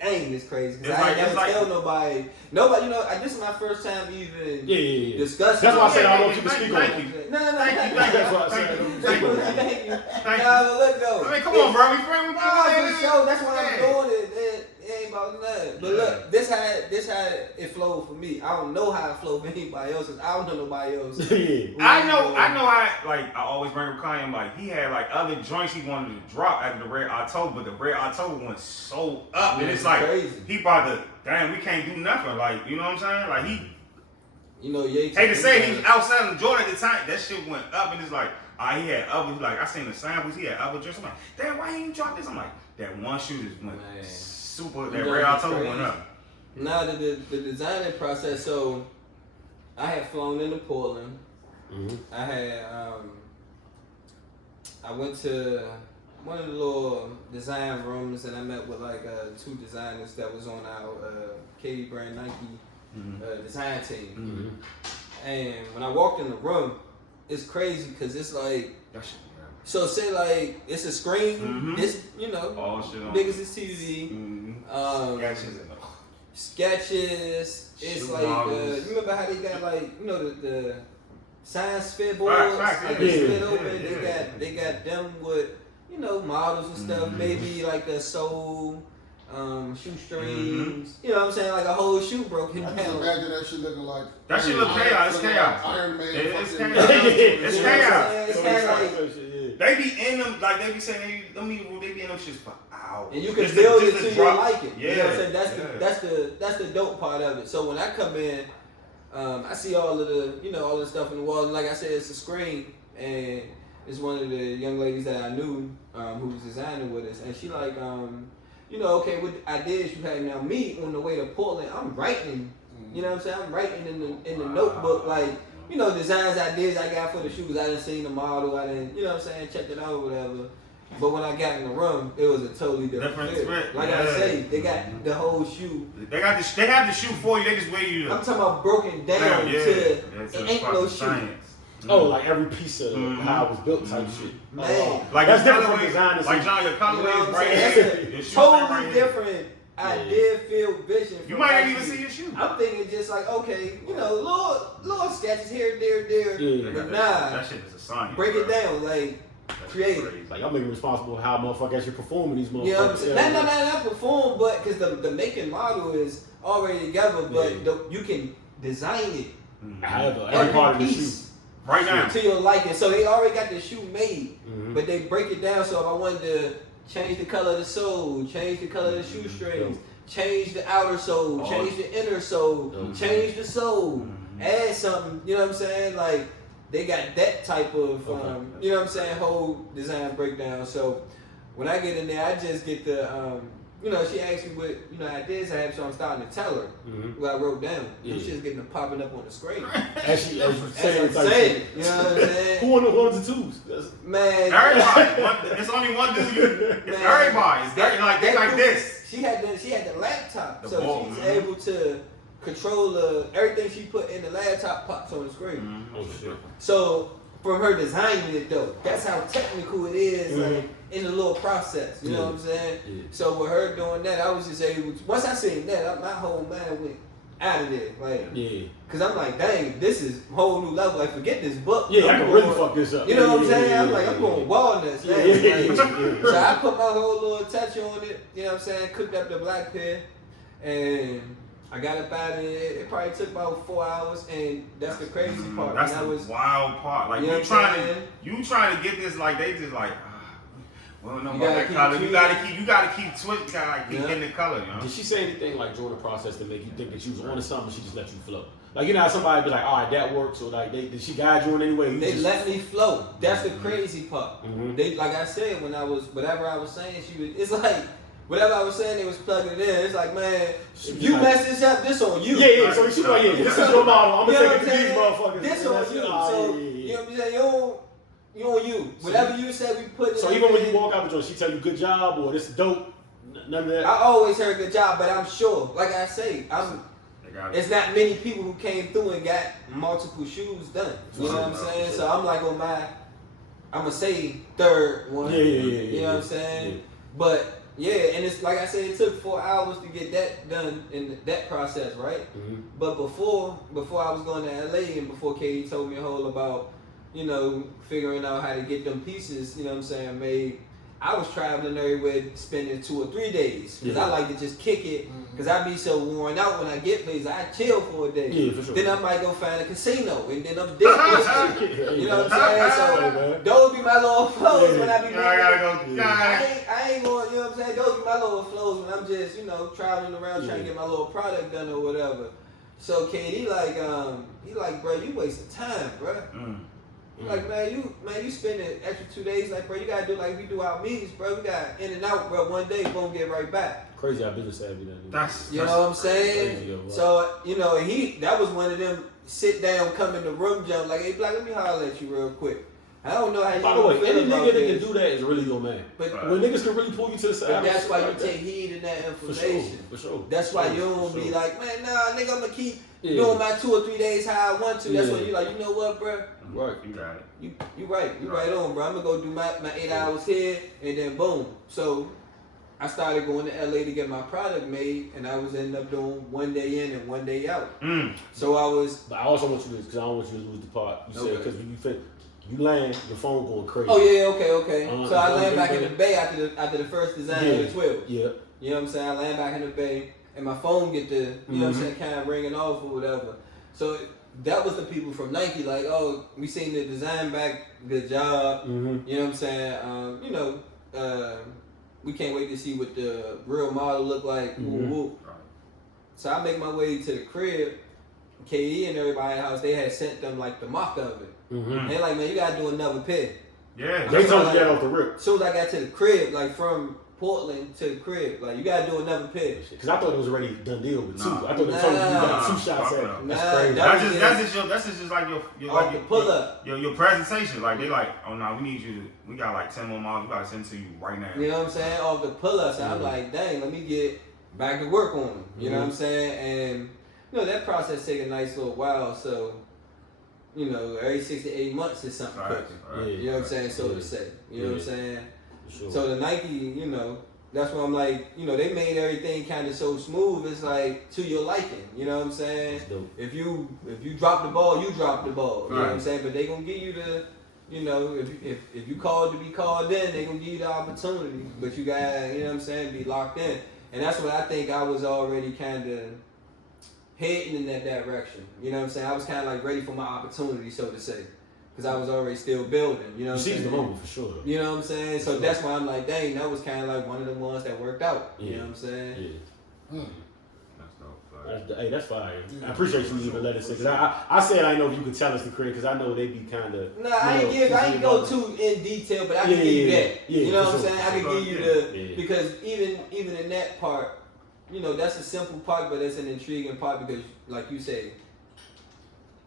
Ain't this crazy? Because I never tell nobody. Nobody, this is my first time even discussing. That's why I said I don't know if you can speak on it. No. That's what I said. Thank you. No, look though. I mean, come on, bro. We friends with people. For sure. That's why I'm doing it. It ain't about nothing. But look, this how it flowed for me. I don't know how it flowed for anybody else. I don't know nobody else. I know how, like, I always bring up Kanye, like, he had, like, other joints he wanted to drop after the Red October, but the Red October went so up. And it's like, crazy. He about to, damn, we can't do nothing. Like, you know what I'm saying? Like, he, hate to say, he was outside of Jordan at the time. That shit went up, and it's like, he had other, like, I seen the samples, he had other joints. I'm like, damn, why he ain't drop this? I'm like, that one shoe just went super, that Red October went up. Now, the designing process, so I had flown into Portland. I had, I went to one of the little design rooms, and I met with like 2 designers that was on our Katie brand Nike design team. And when I walked in the room, it's crazy because it's like, so say like it's a screen, this all shit on big as this TV, sketches. It's like you remember how they got like the science fair boards, split open. They got them with models and stuff. Maybe like a soul. Shoestrings, you know what I'm saying? Like a whole shoe broken down. I can imagine that shit looking like. That shit look chaos. It's chaos. Iron Man. It's chaos. It's chaos. It's kind of like they be in them, like they be saying, they be in them shits for hours. and you can build it till you like it. Yeah. You know what I'm saying? That's the dope part of it. So when I come in, I see all of the all the stuff in the walls. And like I said, it's a screen, and it's one of the young ladies that I knew who was designing with us, and she like okay, what ideas you have now? Me on the way to Portland, I'm writing. You know what I'm saying? I'm writing in the notebook, like designs, ideas I got for the shoes. I didn't see the model. I didn't, what I'm saying, check it out or whatever. But when I got in the room, it was a totally different experience. Like I say, they got the whole shoe. They have the shoe for you. They just weigh you. I'm talking about broken down to it ain't no shoe. Oh, like every piece of how it was built type shit. Man. Like that's different from designers. Like John, your colorway is right here. That's totally different idea, feel, vision. You might not even see your shoe. I'm thinking just like, okay, little sketches here, there. Yeah. But that shit is a science. Break it down, like creative. Like I'm making responsible for how motherfuckers actually perform in these motherfuckers. You know what I'm saying? Not perform, but because the making model is already together, but you can design it. However, every part of the shoe. Right now. To your liking. So they already got the shoe made, but they break it down. So if I wanted to change the color of the sole, change the color of the shoestrings, change the outer sole, change the inner sole, change the sole, add something, you know what I'm saying? Like, they got that type of, you know what I'm saying, whole design breakdown. So when I get in there, I just get the, she asked me what, ideas I have, so I'm starting to tell her what I wrote down. Them shit's getting popping up on the screen. As you say, you know what I'm saying? Who on the ones and twos? Man. Everybody. It's only one dude. It's everybody. It's they like this. She had the laptop, so she's able to control everything she put in the laptop pops on the screen. Oh shit. So from her designing it though, that's how technical it is, like in the little process. You know what I'm saying? Yeah. So with her doing that, I was just able to. Once I seen that, my whole mind went out of there, like. Yeah. Cause I'm like, dang, this is a whole new level. Like, forget this book. Yeah, I can really fuck this up. You know what I'm saying? I'm like, I'm going walnuts. So I put my whole little touch on it. You know what I'm saying? Cooked up the black pen, and I got up out of it. It probably took about 4 hours, and that's the crazy part. That's the wild part. Like you trying to get this, like they just like. Well, no, that color. You gotta keep switching. You gotta keep getting the color. You know? Did she say anything like during the process to make you think that you was onto something? Or she just let you flow. Like how somebody be like, all right, that works. Or like, did she guide you in any way? They let me flow. That's the crazy part. They, like I said, whatever I was saying, it's like. Whatever I was saying, they was plugging it in. It's like, man, if you mess this up, this on you. Yeah. So she's like, this is your model. I'm gonna take it to these motherfuckers. This on you. So you know what I'm saying? You on you. Whatever you said, we put it. So even when you walk out the door, she tell you good job or this is dope. None of that. I always heard good job, but I'm sure, like I say, it's not many people who came through and got multiple shoes done. You know what I'm saying? So I'm like on I'm gonna say third one. Yeah. You know what I'm saying? But. Yeah, and it's like I said, it took 4 hours to get that done in that process, right? But before I was going to LA and before Katie told me a whole about, figuring out how to get them pieces, you know what I'm saying, made, I was traveling everywhere, spending 2 or 3 days. Because I like to just kick it, because I be so worn out when I get places. I chill for a day. Yeah, for sure. Then I might go find a casino, and then I'm different. You know what I'm saying? So those be my little flows when I be I ain't going, you know what I'm saying? Those be my little flows when I'm just, traveling around trying to get my little product done or whatever. So Katie, he like, bro, you wasting time, bro. Like, man, you spend an extra 2 days. Like, bro, you gotta do like we do our meetings, bro. We got in and out, bro. One day, boom, get right back. Crazy how business savvy that is. You know what I'm saying? So, that was one of them sit down, come in the room, jump like, hey, Black, let me holler at you real quick. I don't know how you By the way, feel any about nigga that this. can do that is really your man. But when niggas can really pull you to the side, But that's why you like take heed in that information. For sure. That's why you don't be like, man, nah, nigga, I'm gonna keep Yeah. doing my 2 or 3 days how I want to. That's Yeah. when you like, you know what, bro? Right. You got it. You right. You right on, bro. I'm gonna go do my 8 hours here and then boom. So I started going to LA to get my product made, and I was ending up doing 1 day in and 1 day out. So I was. But I also want you to, because I don't want you to lose the part. You said because when you land, your phone going crazy. Oh yeah, okay. So I land back in yeah. the bay after the first design of the 12. Yeah. You know what I'm saying? I land back in the bay, and my phone get the, you know what I'm saying, kind of ringing off or whatever. So that was the people from Nike, like, oh, we seen the design back, good job. You know what I'm saying? We can't wait to see what the real model look like. So I make my way to the crib. KD and everybody in the house, they had sent them like the mock of it. They're like, man, you gotta do another pair. Yeah. They told you that off the rip. As soon as I got to the crib, like from Portland to the crib, like you gotta do another pair. Because I thought it was already done deal with two. Nah. I thought they told you got 2 shots at it. That's crazy. That's just like your pull up. Your presentation. Like they like, oh no, we got like 10 more miles. We gotta send to you right now. You know what I'm saying? Off the pull ups. I'm like, dang, let me get back to work on them. You know what I'm saying? And that process take a nice little while. So, every 6 to 8 months is something cooking. Right. You know what I'm saying? So to say. You know what I'm saying? Sure. So the Nike, that's why I'm like, they made everything kind of so smooth. It's like to your liking. You know what I'm saying? If you drop the ball, you drop the ball. You know what I'm saying? But they gonna give you the, if you called to be called in, they gonna give you the opportunity. But you gotta, you know what I'm saying, be locked in. And that's what I think I was already kind of heading in that direction. You know what I'm saying? I was kind of like ready for my opportunity, so to say. Because I was already still building, you know what I'm saying? You seized the moment for sure. You know what I'm saying? So that's why I'm like, dang, that was kind of like one of the ones that worked out. You know what I'm saying? Yeah. Hey, that's fire. I appreciate you even letting us say. Cause I said I know if you could tell us the career because I know they be kind of. Nah, I ain't go too in detail, but I can give you that. Yeah, you know what I'm sure, saying? I can give you because even in that part, that's a simple part, but it's an intriguing part because, like you say,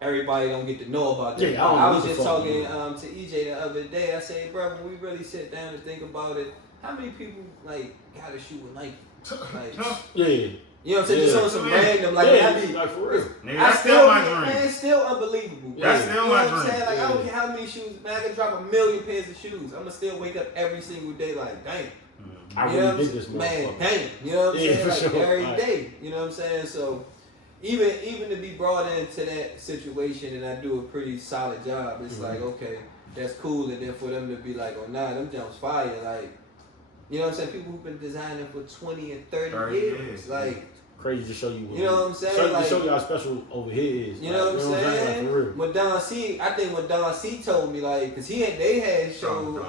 everybody don't get to know about that. Yeah, I was just talking to EJ the other day. I said, bro, when we really sit down and think about it, how many people like got a shoe with Nike? Like, yeah. You know what I'm saying? Just on some random, like, I be like for real. Nigga, that's still my dream. Man, it's still unbelievable. That's still my dream. You know what I'm saying? Like, I don't care how many shoes, man, I can drop 1 million pairs of shoes. I'm gonna still wake up every single day like, dang. I really did this, man. Dang. You know what I'm saying? Like, sure. every day. You know what I'm saying? So, even to be brought into that situation and I do a pretty solid job, it's like, okay, that's cool. And then for them to be like, oh, nah, them jumps fire. Like, you know what I'm saying? People who've been designing for 20 and 30 years. Like, crazy to show you. You know what I'm saying? Show you how special over here is. You know what I'm saying? Like, for real. When Don C, I think when Don C told me, like, because they had showed,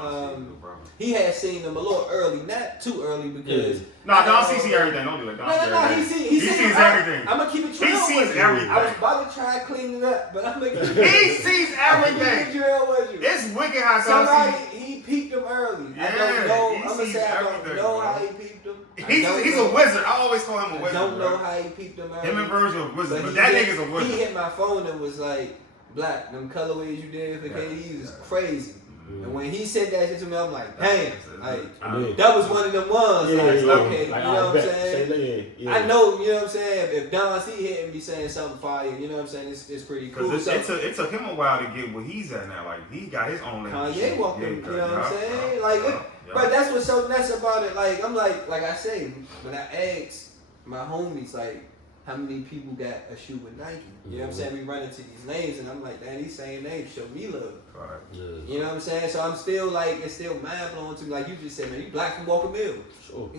he had seen them a little early, not too early because. Don C see everything. Don't do it. No, he sees everything. I'm gonna keep it real. He sees everything. I was about to try to clean it up, but I'm gonna keep He sees everything. Drill with you. It's wicked how somebody he peeped them early. Yeah, I don't know. I'm gonna say I don't know how he peeped them. He's a wizard. I always call him a wizard. I don't know how he peeped them early. Him and Virgil are wizards, but that nigga's a wizard. He hit my phone and was like, "Black, them colorways you did for KD is crazy." And when he said that shit to me, I'm like, damn, like that was one of them ones. Okay, you know what I'm saying? I know, you know what I'm saying. If Don C hit and be saying something fire, you know what I'm saying. It's pretty cool. Because it took him a while to get where he's at now. Like he got his own language. Kanye walking, you know what I'm saying? But that's what's so nice about it. Like I'm like I say, when I ask my homies, like, how many people got a shoe with Nike? You know what I'm saying? We run into these names and I'm like, damn, these same names show me love. Right. You know what I'm saying? So I'm still like, it's still mind blowing to me. Like you just said, man, you Black from Walker Mill. Sure.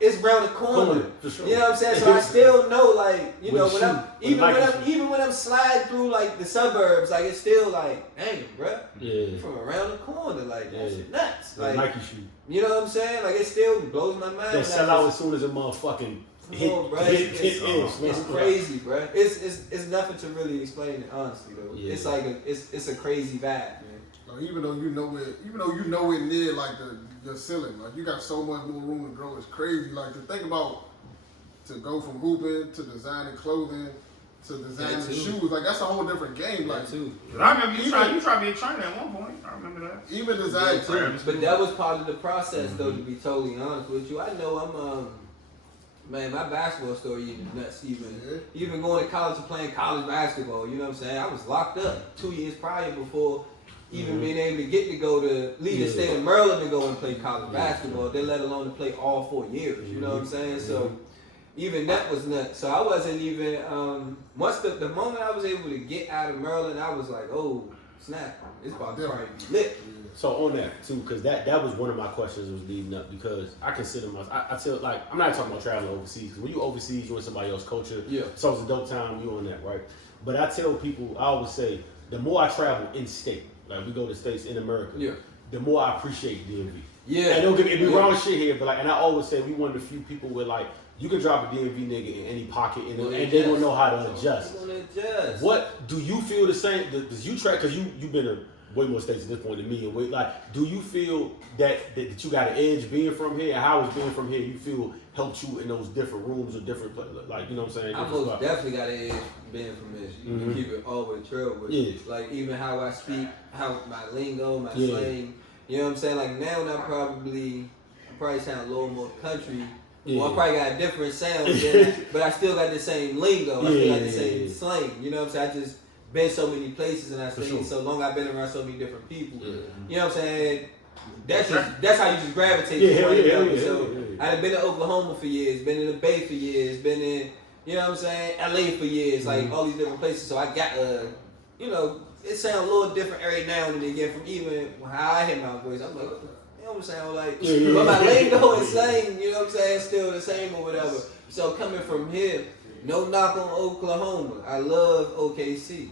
It's around the corner. For sure. You know what I'm saying? So I still know, like, you know, when I'm sliding through like the suburbs, like it's still like, dang, bro. Yeah. From around the corner, like that shit nuts. Like Nike shoe. You know what I'm saying? Like it still blows my mind. They sell out as soon as a motherfucking. It's crazy, bro. It's nothing to really explain it, honestly though. Yeah. It's like it's a crazy vibe, man. Even though you know it near like the ceiling, like you got so much more room to grow. It's crazy. Like to think about to go from hooping to designing clothing to design the shoes. Like that's a whole different game. Like too. I remember you tried to be a trainer at one point. I remember that. Even design too. But that was part of the process, though. To be totally honest with you, I know I'm man. My basketball story even nuts. Even going to college and playing college basketball. You know what I'm saying? I was locked up 2 years prior before even being able to get to go to leave the state of Maryland to go and play college basketball. They let alone to play all 4 years. You know what I'm saying? So. Even that was nuts. So I wasn't even, once the moment I was able to get out of Maryland, I was like, oh, snap, it's about to probably be lit. So on that too, because that was one of my questions was leading up, because I consider myself, I tell, like, I'm not talking about traveling overseas, because when you overseas, you're in somebody else's culture, so it's a dope time, you on that, right? But I tell people, I always say, the more I travel in state, like we go to states in America, the more I appreciate DMV. Yeah. And don't get me wrong shit here, but like, and I always say we one of the few people where like, you can drop a DMV nigga in any pocket and they don't know how to adjust. What do you feel the same? Does you track? Because you've been to way more states at this point than me. And like, do you feel that you got an edge being from here? And how is being from here you feel helped you in those different rooms or different, like, you know what I'm saying? I most definitely got an edge being from this. You can keep it all the way trail with you. Like even how I speak, how my lingo, my slang. You know what I'm saying? Like now I probably sound a little more country. Well, I probably got a different sound, but I still got the same lingo. I still got the same slang. You know what I'm saying? I just been so many places and I stayed so long. I've been around so many different people. You know what I'm saying? That's how you just gravitate to one another. So I've been to Oklahoma for years, been in the Bay for years, been in, you know what I'm saying, LA for years, like all these different places. So I got you know, it sounds a little different every now and again from even how I hear my voice. I'm like, you know what I'm saying? Like, but my lingo and slang, you know what I'm saying, still the same or whatever. So coming from here, no knock on Oklahoma. I love OKC.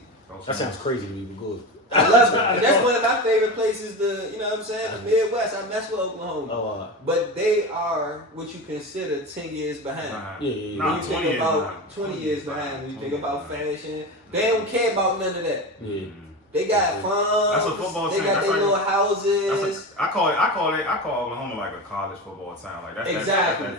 That sounds crazy to me, but good. I love it. That's one of my favorite places. You know what I'm saying? The Midwest. I mess with Oklahoma. But they are what you consider 10 years behind. When you think about 20 years behind, when you think about fashion, they don't care about none of that. They got farms. That's a football team. They got their little houses. I call Oklahoma like a college football town. Like that's exactly.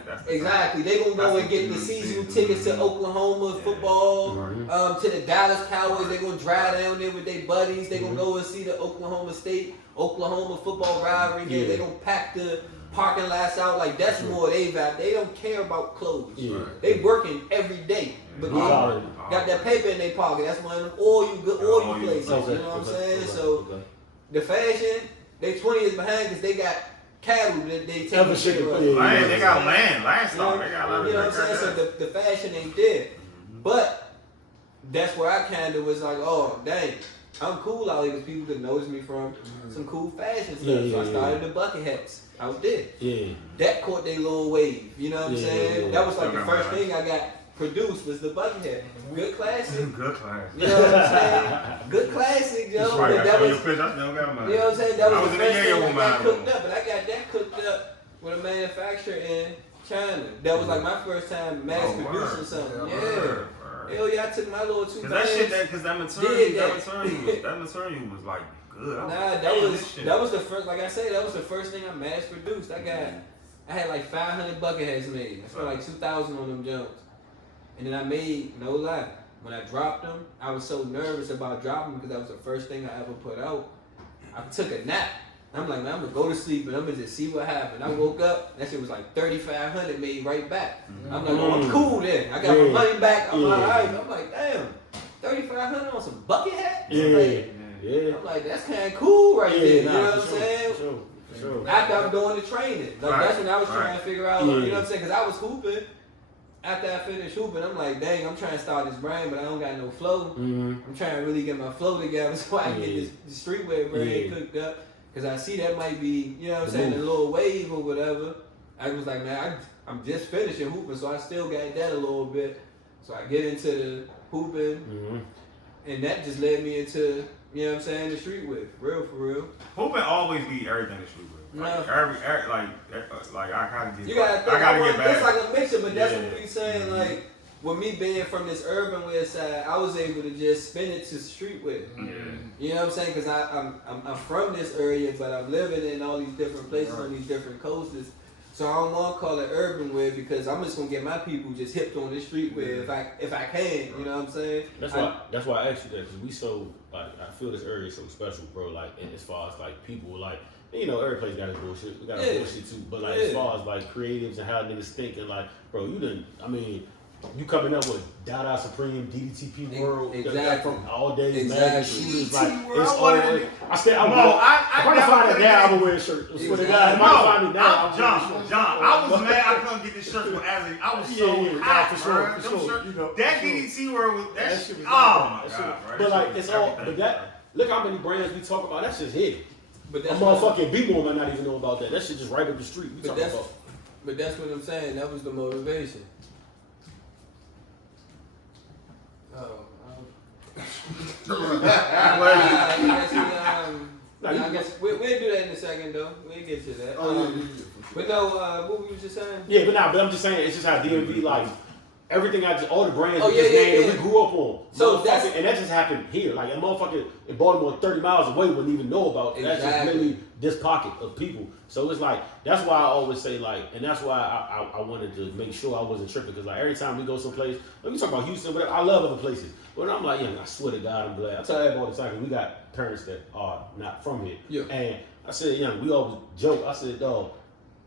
They gonna go and get the seasonal tickets to Oklahoma football, to the Dallas Cowboys. They gonna drive down there with their buddies. They gonna go and see the Oklahoma football rivalry game. They gonna pack the parking lots out. Like that's more they vibe. They don't care about clothes. They working every day. But they got that paper in their pocket. That's one of them oil places. You know what I'm saying? So the fashion, they 20 years behind because they got cattle that they take care of. They got land stock. They got land. You know what I'm saying? So the fashion ain't there. But that's where I kind of was like, oh, dang. I'm cool out here because people could notice me from some cool fashion stuff. So I started the bucket hats out there. That caught their little wave. You know what I'm saying? That was like the first thing I got produced was the bucket hat. Good classic. Good classic. You know what I'm saying? Good classic, yo. That was, you know what I'm saying? That was the first thing I got cooked up. But I got that cooked up with a manufacturer in China. That was like my first time mass producing something. Hell yeah, I took my little 2 bands. Because that material was like good. That was the first, like I said, that was the first thing I mass produced. I had like 500 bucket hats made. I spent like $2,000 on them jumps. And then I made, no lie, when I dropped them, I was so nervous about dropping them because that was the first thing I ever put out. I took a nap. I'm like, man, I'm going to go to sleep and I'm going to just see what happened. I woke up, that shit was like $3,500 made right back. I'm like, oh, I'm cool then. I got my money back. I'm like, all right. I'm like, damn, $3,500 on some bucket hats? I'm like, that's kind of cool right there. You know what I'm saying? Sure. After I'm doing the training. Like, that's when I was trying to figure out, you know what I'm saying? Because I was hooping. After I finished hooping, I'm like, dang, I'm trying to start this brand, but I don't got no flow. I'm trying to really get my flow together so I can get this streetwear brand cooked up. Because I see that might be, you know what I'm saying, a little wave or whatever. I was like, man, I'm just finishing hooping, so I still got that a little bit. So I get into the hooping, and that just led me into, you know what I'm saying, the streetwear, for real. Hooping always be everything the streetwear. Like, I gotta get. It's like a mixture, but that's what we saying. Like with me being from this urban west side, I was able to just spin it to streetwear. You know what I'm saying? Because I'm from this area, but I'm living in all these different places on these different coasts. So I don't want to call it urban wear because I'm just gonna get my people just hipped on the street wear if I can. You know what I'm saying? That's why I asked you that, because we so like I feel this area is so special, bro. Like, and as far as like people, like, you know, every place got its bullshit. We got our bullshit too. But like as far as like creatives and how niggas think, and like, bro, you didn't. I mean, you coming up with Dada Supreme, DDTP World, exactly. from all days, Exactly. shooters, like World, it's all. I said, I'm Bro, if I find it now, I'm gonna wear a shirt. I swear to God, if I find it now, I'm John, I was mad I couldn't get this shirt, but I was so hot, for sure, for sure. You know, that DDT word was that shit. was Oh my god, bro. But like it's all. But that look how many brands we talk about. That's just hidden. But A that's motherfucking B-boy might not even know about that. That shit just right up the street. We talking about. But that's what I'm saying. That was the motivation. I guess we'll do that in a second though. We'll get to that. But no, what we was just saying? Yeah, but I'm just saying it's just how DMV like everything all the brands we just named that we grew up on. So and that just happened here. Like a motherfucker in Baltimore 30 miles away wouldn't even know about it. That's just really this pocket of people. So it's like that's why I always say like, and that's why I wanted to make sure I wasn't tripping, because like every time we go someplace, like we talk about Houston, whatever, I love other places. But I'm like, I swear to God, I'm glad. I tell everybody all the time, 'cause we got parents that are not from here. Yeah. And I said, we always joke. I said, dog,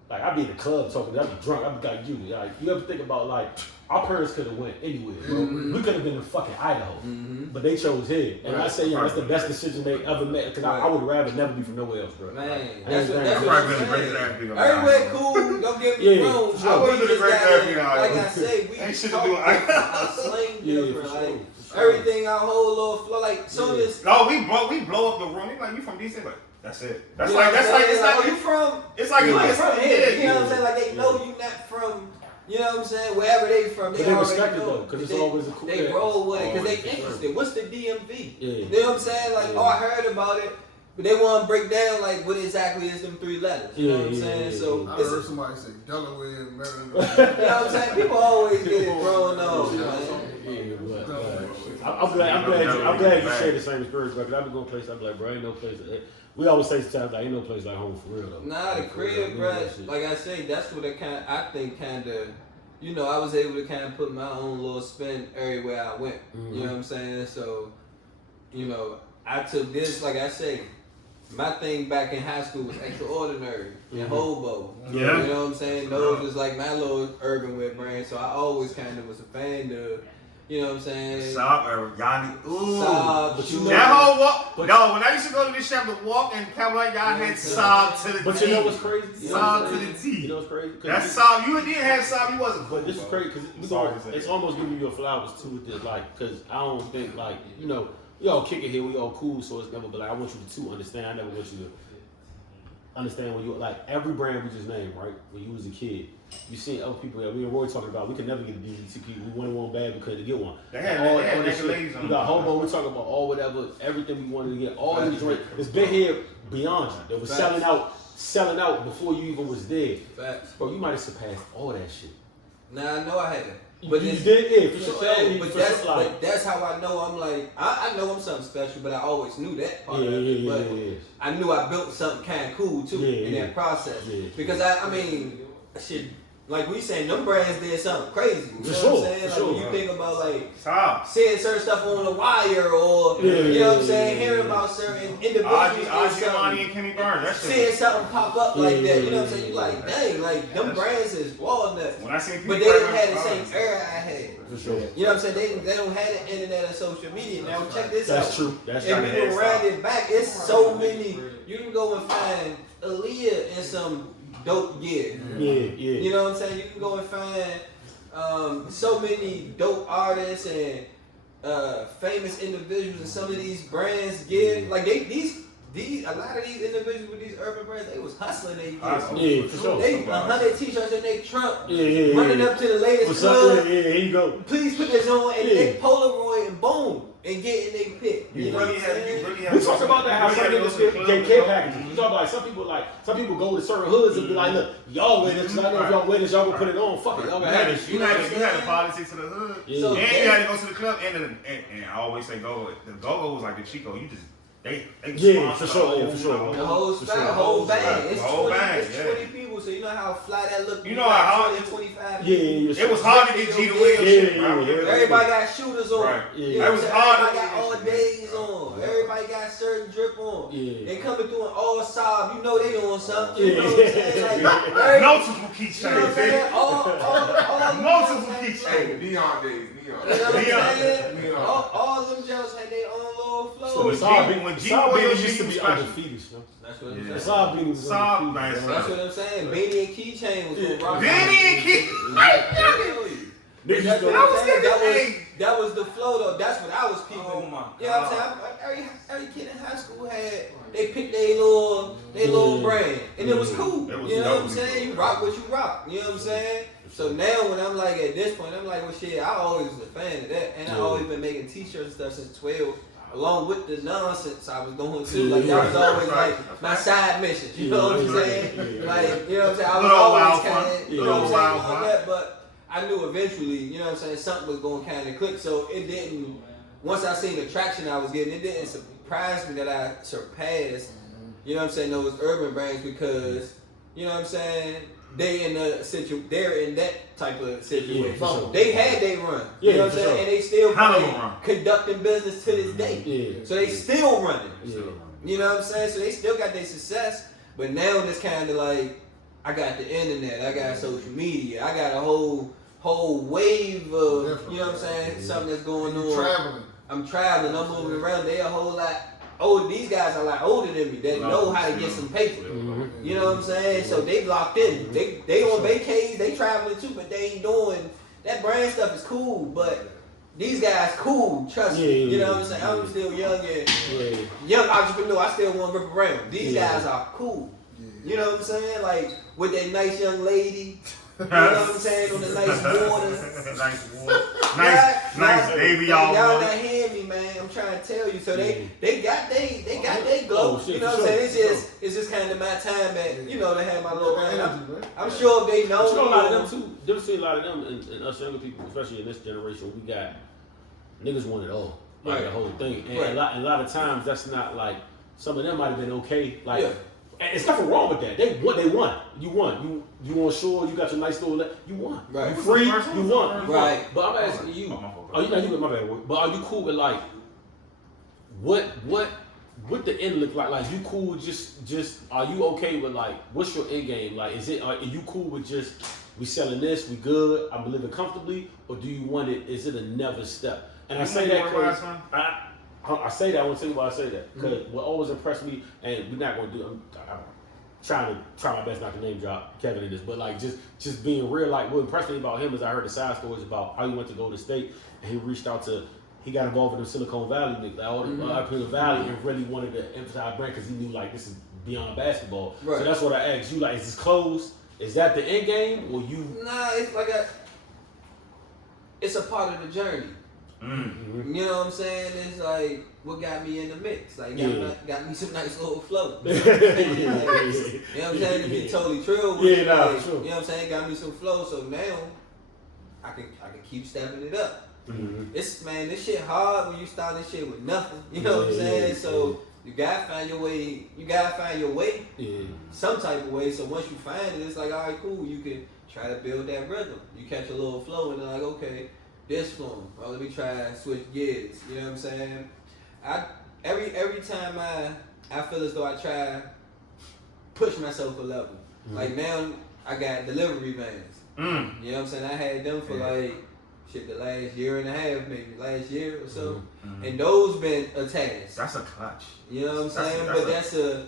like I be in the club talking, I be drunk, I be like you ever think about like our parents could have went anywhere, bro. Mm-hmm. We could have been in fucking Idaho, but they chose here. And I say, that's the best decision they ever made, because I would rather never be from nowhere else, bro. Man, that's what everywhere cool. Don't get me wrong. I would have been a great athlete. Like I say, we talk about slang different. For like sure. Everything, our whole little flow. Like soon as we blow up the room. They like, you from DC? Like, that's it. That's you like it's like you from? It's like you from here. You know what I'm saying? Like they know you not from. You know what I'm saying? Wherever they from, they respect it know. though, because it's always a cool. They roll with it because they interested. What's the DMV? You know what I'm saying? Like, I heard about it, but they want to break down like what exactly is them 3 letters. You know what I'm saying? So I heard somebody say Delaware and Maryland. You know what I'm saying? People always get it thrown off, man. I'm glad you share the same experience, bro. Because I've been going places, I'm like, bro, ain't no place. We always say sometimes, like, ain't no place like home for real, though. Nah, the crib, bro. Like I say, that's what I think kind of, I was able to kind of put my own little spin everywhere I went. Mm-hmm. You know what I'm saying? So, I took this, like I say, my thing back in high school was Extraordinary and Hobo. Yeah. You know what I'm saying? Those was like my little urban wear brand. So I always kind of was a fan of. You know what I'm saying? Saab, Yanni. Ooh. Saab, that whole walk. No, when I used to go to this shop to walk and Cowboy, y'all had Saab to the T. But you know what's crazy? Saab to the T. You know what's crazy? That's Saab. You did have Saab. You wasn't cool. But this is crazy because it's almost giving you your flowers too with this, like, because I don't think, like, we all kick it here, we all cool, so it's never, but like, I want you to understand. I never want you to understand when you, like, every brand we just named, right? When you was a kid, you seen other people that we and Roy talking about. We could never get a DDTP. We wanted one bad, we couldn't get one. They had ladies on. We got Hobo. We talking about all whatever, everything we wanted to get. All these joints. It's been here beyond you. They was selling out before you even was there. Facts. Bro, you might have surpassed all that shit. Nah, I know I haven't. But you did, for sure. But that's how I know I'm like, I know I'm something special, but I always knew that part of it. But I knew I built something kind of cool too in that process. Because I mean, shit, like we saying, them brands did something crazy. You know what I'm saying? Like when you think about like seeing certain stuff on the wire or you know what I'm saying, hearing about certain individuals and Kenny Burns, seeing something pop up like that, you know what I'm saying? You like, dang, like them brands is walnuts. When I seen people, but they didn't have the same era I had. For sure. You know what I'm saying? They don't have the internet and social media. Now check this out. That's true. That's true. And we can round it back. It's so many. You can go and find Aaliyah in some dope gear. You know what I'm saying? You can go and find so many dope artists and famous individuals in some of these brands gear. Like a lot of these individuals with these urban brands, they was hustling their gear. For sure. They 100 t-shirts in their trunk, running up to the latest club. Here you go. Please put this on and they Polaroid and boom. And get in their pick. You know what I'm saying? We talk about that how some niggas get care packages. We talk about some people go to certain hoods and be like, look, y'all wear this, I know if y'all wear this, y'all gonna put it on. Fuck it, y'all gonna have this. You had the politics of the hood. So and you had to go to the club and I always say the go-go was like the Chico. You just They Yeah, sponsor for sure, the yeah, for sure. The whole For staff, sure. the whole band. The It's whole 20, band, it's yeah. 20 people, so you know how fly that look. You know how hard 25 Yeah, people. yeah, It was hard to get G to Williams shit, bro. Yeah. Everybody got shooters on. Right. You Yeah. know It what was I'm saying? hard to Everybody get got all this days shit. on. Everybody got certain drip on. Yeah. And coming through an all sob, you know they on something. You Yeah. know what I'm saying? Like, Multiple you know what I'm keychains. saying? All Multiple them keychains. Jones Hey, had- neon days, You know what I'm Neon. saying? Neon. All them Jones had their own little flow. So it's when G Saab Williams used to be shit, you undefeated, you know. That's what I'm Yeah. saying. Saab Beanie was Saab, undefeated. man, bro. That's what I'm saying. Beanie and Keychain was gonna rock. Beanie and Key. Niggas That's used what to- I'm saying. Hey. That was the flow though. That's what I was peeping. Oh my You know what I'm saying? Every kid in high school they picked their little brand, and it was cool. It was You know what I'm dope. saying? You rock what you rock. You know what I'm saying? So now when I'm like at this point, I'm like, well, shit, I always was a fan of that, and I always been making T-shirts and stuff since 12. Along with the nonsense I was doing too, like that was always like my side missions. You know what I'm saying? Like, you know what I'm saying? I was Little always wild kind fun. of, you know Little what I'm wild saying, fun. on that, but I knew eventually, you know what I'm saying, something was going to kind of click. So it didn't, once I seen the traction I was getting, it didn't surprise me that I surpassed, you know what I'm saying, those urban brands because, you know what I'm saying, they're in that type of situation. Yeah, for sure. They had their run, Yeah, you know what I'm for saying, sure. and they still Hell of a probably run. conducting business to this day. Yeah. So they still running. Yeah. You know what I'm saying? So they still got their success, but now it's kind of like I got the internet, I got social media, I got a whole wave of, you know what I'm saying, something that's going on. Traveling. I'm traveling, I'm moving around. They a whole lot older. These guys are a lot older than me. They know how to get some paper. Mhm. You know what I'm saying? So they locked in. They on vacations, they traveling too, but they ain't doing that brand stuff is cool, but these guys cool, trust me. You know what I'm saying? I'm still young and Yeah. young entrepreneur, I still want to rip around. These Yeah. guys are cool. You know what I'm saying? Like with that nice young lady, you know what I'm saying, on the nice water. Nice water. Nice baby y'all y'all. not hearing me, man. I'm trying to tell you. So they got they glow. Oh, shit, you know for what I'm saying? sure, It's just kind of my time at, you know, to have my little Energy, brand. man. I'm sure if they know. But you know, a lot of them too. There's a lot of them and us younger people, especially in this generation, we got niggas want it all, like Right. the whole thing. And Right. a lot of times that's not like some of them might have been okay. Like, Yeah. and it's nothing wrong with that. They won. You won. You on shore. You got your nice little. You won. Right. You What's the free. first one? You won. Right. But I'm asking you. Oh, my fault. Oh, you know you my bad. But are you cool with like what the end look like? Like you cool with just are you okay with like what's your end game? Like are you cool with just we selling this, we good, I'm living comfortably, or do you want it? Is it a never step? And I say that because I say that. I want to tell you why I say that because what always impressed me, and we're not gonna do. I'm trying my best not to name drop Kevin in this, but like just being real. Like what impressed me about him is I heard the side stories about how he went to Golden State and he reached out to. He got involved in the Silicon Valley, Valley, and really wanted to emphasize brand because he knew like this is beyond basketball. Right. So that's what I asked you. Like, is this closed? Is that the end game, or you? Nah, it's like it's a part of the journey. Mm. You know what I'm saying? It's like what got me in the mix. Like got me some nice little flow. You know what I'm saying? You know what I'm saying? To be totally true. With Yeah, nah, like, for sure. You know what I'm saying? Got me some flow. So now I can keep stepping it up. Mm-hmm. This shit hard when you start this shit with nothing. You know what I'm saying? So you gotta find your way. You gotta find your way. Yeah. Some type of way. So once you find it, it's like, all right, cool. You can try to build that rhythm. You catch a little flow, and then like, okay, this flow. Well, let me try switch gears. You know what I'm saying? Every time I feel as though I try push myself a level. Like now I got delivery vans. Mm. You know what I'm saying? I had them for like the last year and a half, maybe last year or so, and those been a task. That's a clutch. You know what I'm saying? That's But that's a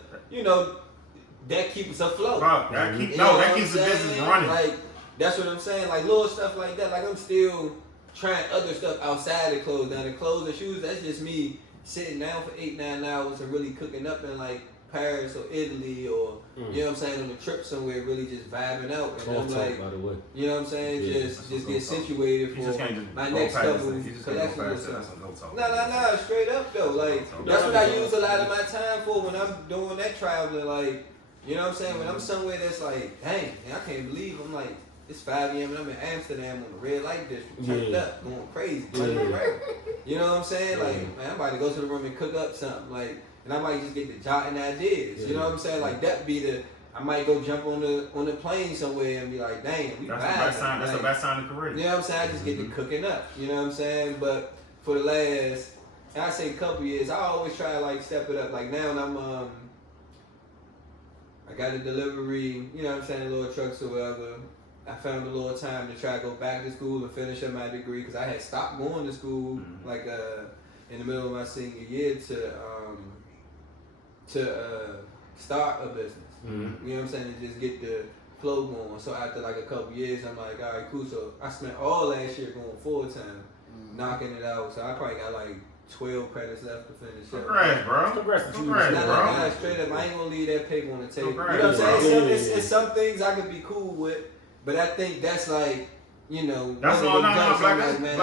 that keeps us afloat. Bro, that You keeps know the what I'm business saying? running. Like that's what I'm saying. Like little stuff like that. Like I'm still trying other stuff outside the clothes. Now the clothes and shoes, that's just me sitting down for 8-9 hours and really cooking up in like Paris or Italy or you know what I'm saying, on a trip somewhere, really just vibing out. And I'm like, by the way. you know what I'm saying, Yeah, just get situated You for just can't just my go next past couple it. You just can't go collections or past it. something. That's some go talk. No, straight up though. Like that's what I use a lot of my time for when I'm doing that traveling. Like, you know what I'm saying? When I'm somewhere that's like, dang, man, I can't believe I'm like, it's 5 a.m. and I'm in Amsterdam on the red light district, turned up, going crazy. You know what I'm saying? Like, man, I'm about to go to the room and cook up something. Like, and I might just get the jotting ideas. You know what I'm saying? Like that be the. I might go jump on the plane somewhere and be like, dang, we That's the best time. That's the best time to career. You know what I'm saying? I just get to cooking up. You know what I'm saying? But for the last, I say a couple years, I always try to like step it up. Like now I'm I got a delivery, you know what I'm saying, little trucks or whatever. I found a little time to try to go back to school and finish up my degree because I had stopped going to school like in the middle of my senior year to start a business. You know what I'm saying? And just get the flow going. So after like a couple years, I'm like, all right, cool. So I spent all last year going full time, knocking it out. So I probably got like 12 credits left to finish up. Congrats, bro. Congrats, bro. Straight up, I ain't gonna leave that paper on the table. Congrats, you know what I'm saying? It's some things I could be cool with, but I think that's like, you know, that's all man, black, I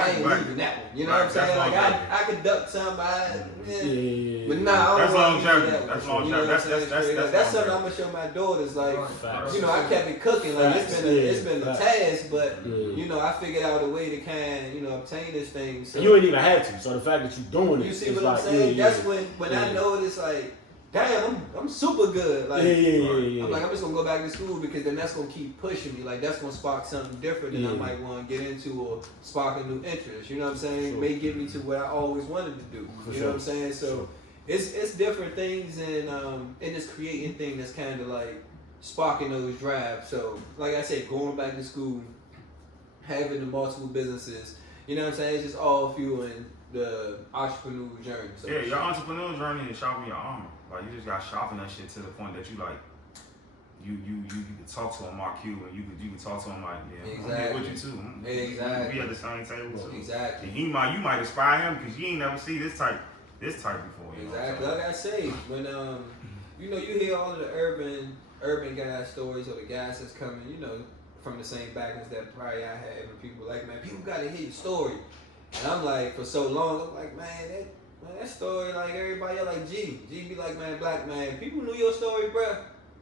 ain't leaving that one. You know what I'm saying? Like I could duck somebody, but nah, that's longevity. That's longevity. That's something I'm gonna show my daughters. Like, you know, I kept it cooking. Like it's been a task, but you know, I figured out a way to obtain this thing. So you ain't even had to. So the fact that you doing it, you see what I'm saying? That's when I noticed like. Damn, I'm super good. Like, I'm like, I'm just gonna go back to school because then that's gonna keep pushing me. Like, that's gonna spark something different that I might want to get into or spark a new interest. You know what I'm saying? Sure. May get me to what I always wanted to do. You know what I'm saying? So it's different things in this creating thing that's kind of like sparking those drives. So, like I said, going back to school, having the multiple businesses. You know what I'm saying? It's just all fueling the entrepreneur journey. So yeah, your entrepreneur journey is sharpening your armor. Like you just got sharpened that shit to the point that you like, you could talk to him Mark Q and you could talk to him like, I'm here with you too. Exactly. We at the same table too. Exactly. And you might inspire him because you ain't never see this type before. Exactly. Like I say, when you know, you hear all of the urban guy stories or the guys that's coming, you know, from the same backgrounds that probably I had, and people like, man, people gotta hear your story. And I'm like, for so long, I'm like, man, that story, like everybody else, like G be like, man, black man, people knew your story, bruh.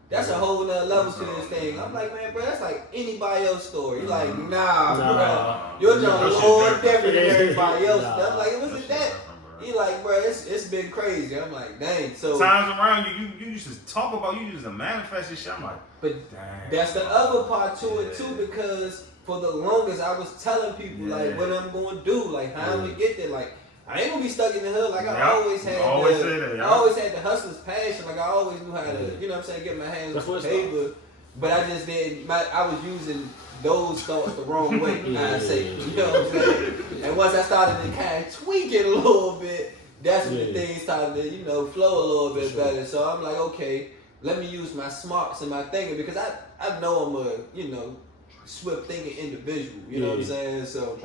That's a whole nother level to this thing. I'm like, man, bro, that's like anybody else's story. You're like, nah, bro, you're just a little different than everybody else. I'm like, it wasn't that. He like, bro, it's been crazy. I'm like, dang. So times around you used to talk about, you used to manifest this shit. I'm like, but dang. That's the other part to it too, because for the longest I was telling people like what I'm gonna do, like how I'm gonna get there, like. I ain't gonna be stuck in the hood. Like I always had. I always had the hustler's passion. Like I always knew how to, you know what I'm saying, get my hands on paper. But I just didn't. I was using those thoughts the wrong way. I say, you know what I'm saying. And once I started to kind of tweak it a little bit, that's when the things started to, flow a little bit better. So I'm like, okay, let me use my smarts and my thinking because I know I'm a, swift thinking individual, you know what I'm saying? So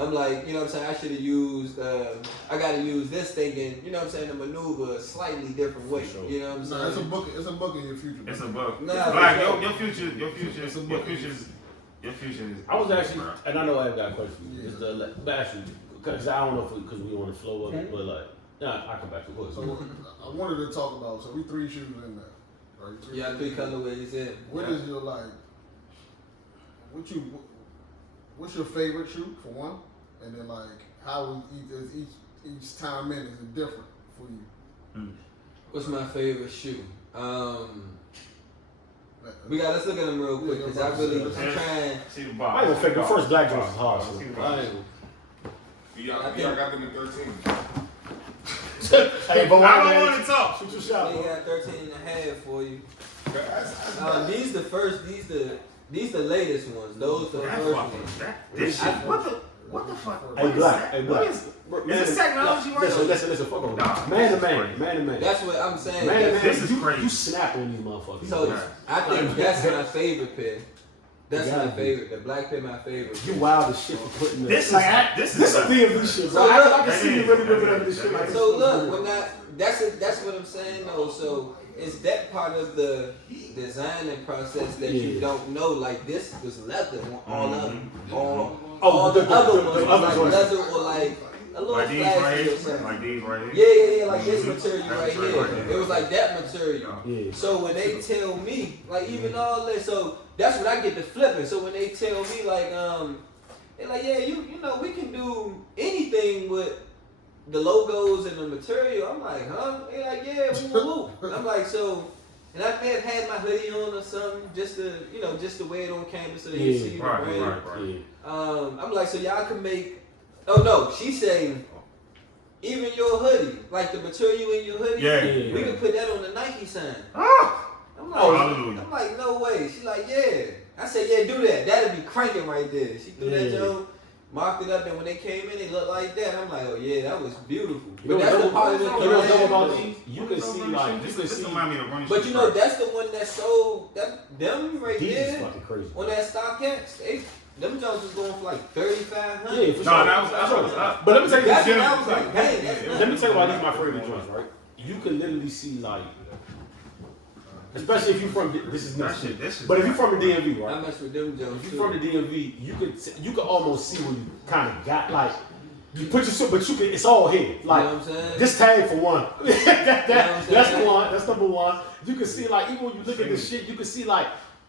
I'm like, you know what I'm saying, I should have used, I gotta use this thinking, you know what I'm saying, to maneuver a slightly different way, you know what I'm saying? It's a book in your future. It's a book. Nah, like, your future is. I was actually, and I know I've got a question for you. But actually, because I don't know because we on the flow of it, but like, I'll come back to it. So I wanted to talk about, so we 3 shoes in there, right? 3 colorways in. What is your like? What's your favorite shoe for one, and then like how each time in is it different for you? What's my favorite shoe? Let's look at them real quick because I'm trying. See the box. I ain't gonna fake the first black joints is hard. I got them in 13. Hey, but I don't want to talk. Shoot your shot. They got 13 and a half for you. These the latest ones. Those the first ones. This shit. What the fuck? Hey, black. Is this technology right now? Listen, fuck on that. Man to man. That's what I'm saying. Man to man. This is crazy. You snap on these motherfuckers. So I think that's my favorite pair. That's my favorite. The black pair, my favorite. You wild as shit for putting this. This is DMV shit. So I can see you really ripping up this shit. Like so look, that's what I'm saying though. So it's that part of the designing process that you don't know. Like this was leather on all of them. All the other ones was like leather or like a little like these flashy right or here, something. like these right here. Yeah, like this material That right material here. right there. It was like that material. Yeah. So when they tell me, like even all that, so that's when I get to flipping. So when they tell me like, they're like, yeah, you know, we can do anything with the logos and the material. I'm like, huh? They're like, yeah, woo. I'm like, so, and I may have had my hoodie on or something, just to, you know, just to wear it on campus so they can see the brand. Right. I'm like, so y'all can make. Oh no, she's saying even your hoodie, like the material in your hoodie, we can put that on the Nike sign. I'm like, no way. She's like, yeah. I said, yeah, do that. That'll be cranking right there. She threw that joke, marked it up, and when they came in, they looked like that. I'm like, oh yeah, that was beautiful. But that's the part of the you know what's about these? You can see like this remind me of running. But you know, that's the one that sold them right these there is fucking crazy. on that StockX. Them jokes was going for like $3,500. Yeah, for sure. that was up. But let me tell you That's this. when I was like, dang, that's Let me tell you why these are my favorite joints, right? You can literally see like, especially if you're from this is That not shit, this is but if you're from the DMV, I right? mess with them jokes If too. you're from the DMV, you can almost see where you kind of got like you put your but you can it's all here. Like you know what I'm saying? this tag for one. That's saying? one. That's number one. You can see like even when you look at this shit, you can see like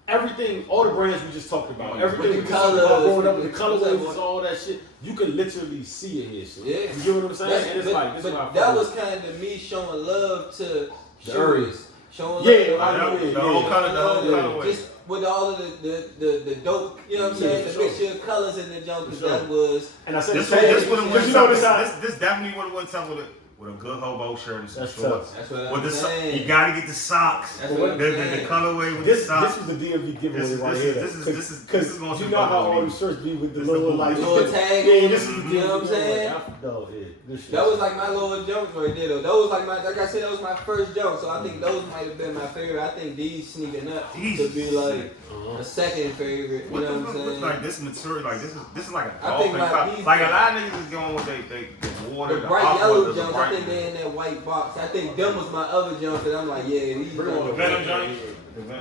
everything, all the brands we just talked about, everything we just talked about growing up, the colorways, all that shit. You can literally see it here. Shit. Yeah. You get what I'm saying? And it's like this is but my that was kind of me showing love to The areas. Showing Yeah, love. The whole colorway. Just with all of the dope, you know what I'm saying? for The sure. mixture of colors in the junk, because For sure. that was. And I said This would have went this definitely would have went tough with a good hobo shirt and some That's shorts. tough. That's what With I'm the saying. you gotta get the socks. That's what I'm The saying. colorway with This the socks. was the DMV giveaway This is- right this here. is- this is Because going to you know how the all the booty. shirts be with the This is little the like booty. Little tag. Yeah, this is the You know what I'm DMV saying? giveaway. Yeah, this shit. That was like my little jokes right there though. Those like my, like I said, that was my first joke. So I think those might have been my favorite. I think these sneaking up to be like a second favorite. You What know the what I'm fuck? saying? Like this material, like this is like a I think dolphin like color. these- Like a lot of niggas is going with the water, The the bright aqua, yellow the jumps, I bright- think they're in that white box. I think them was my other jumps that I'm like, yeah, these. The jumps- Venom joint?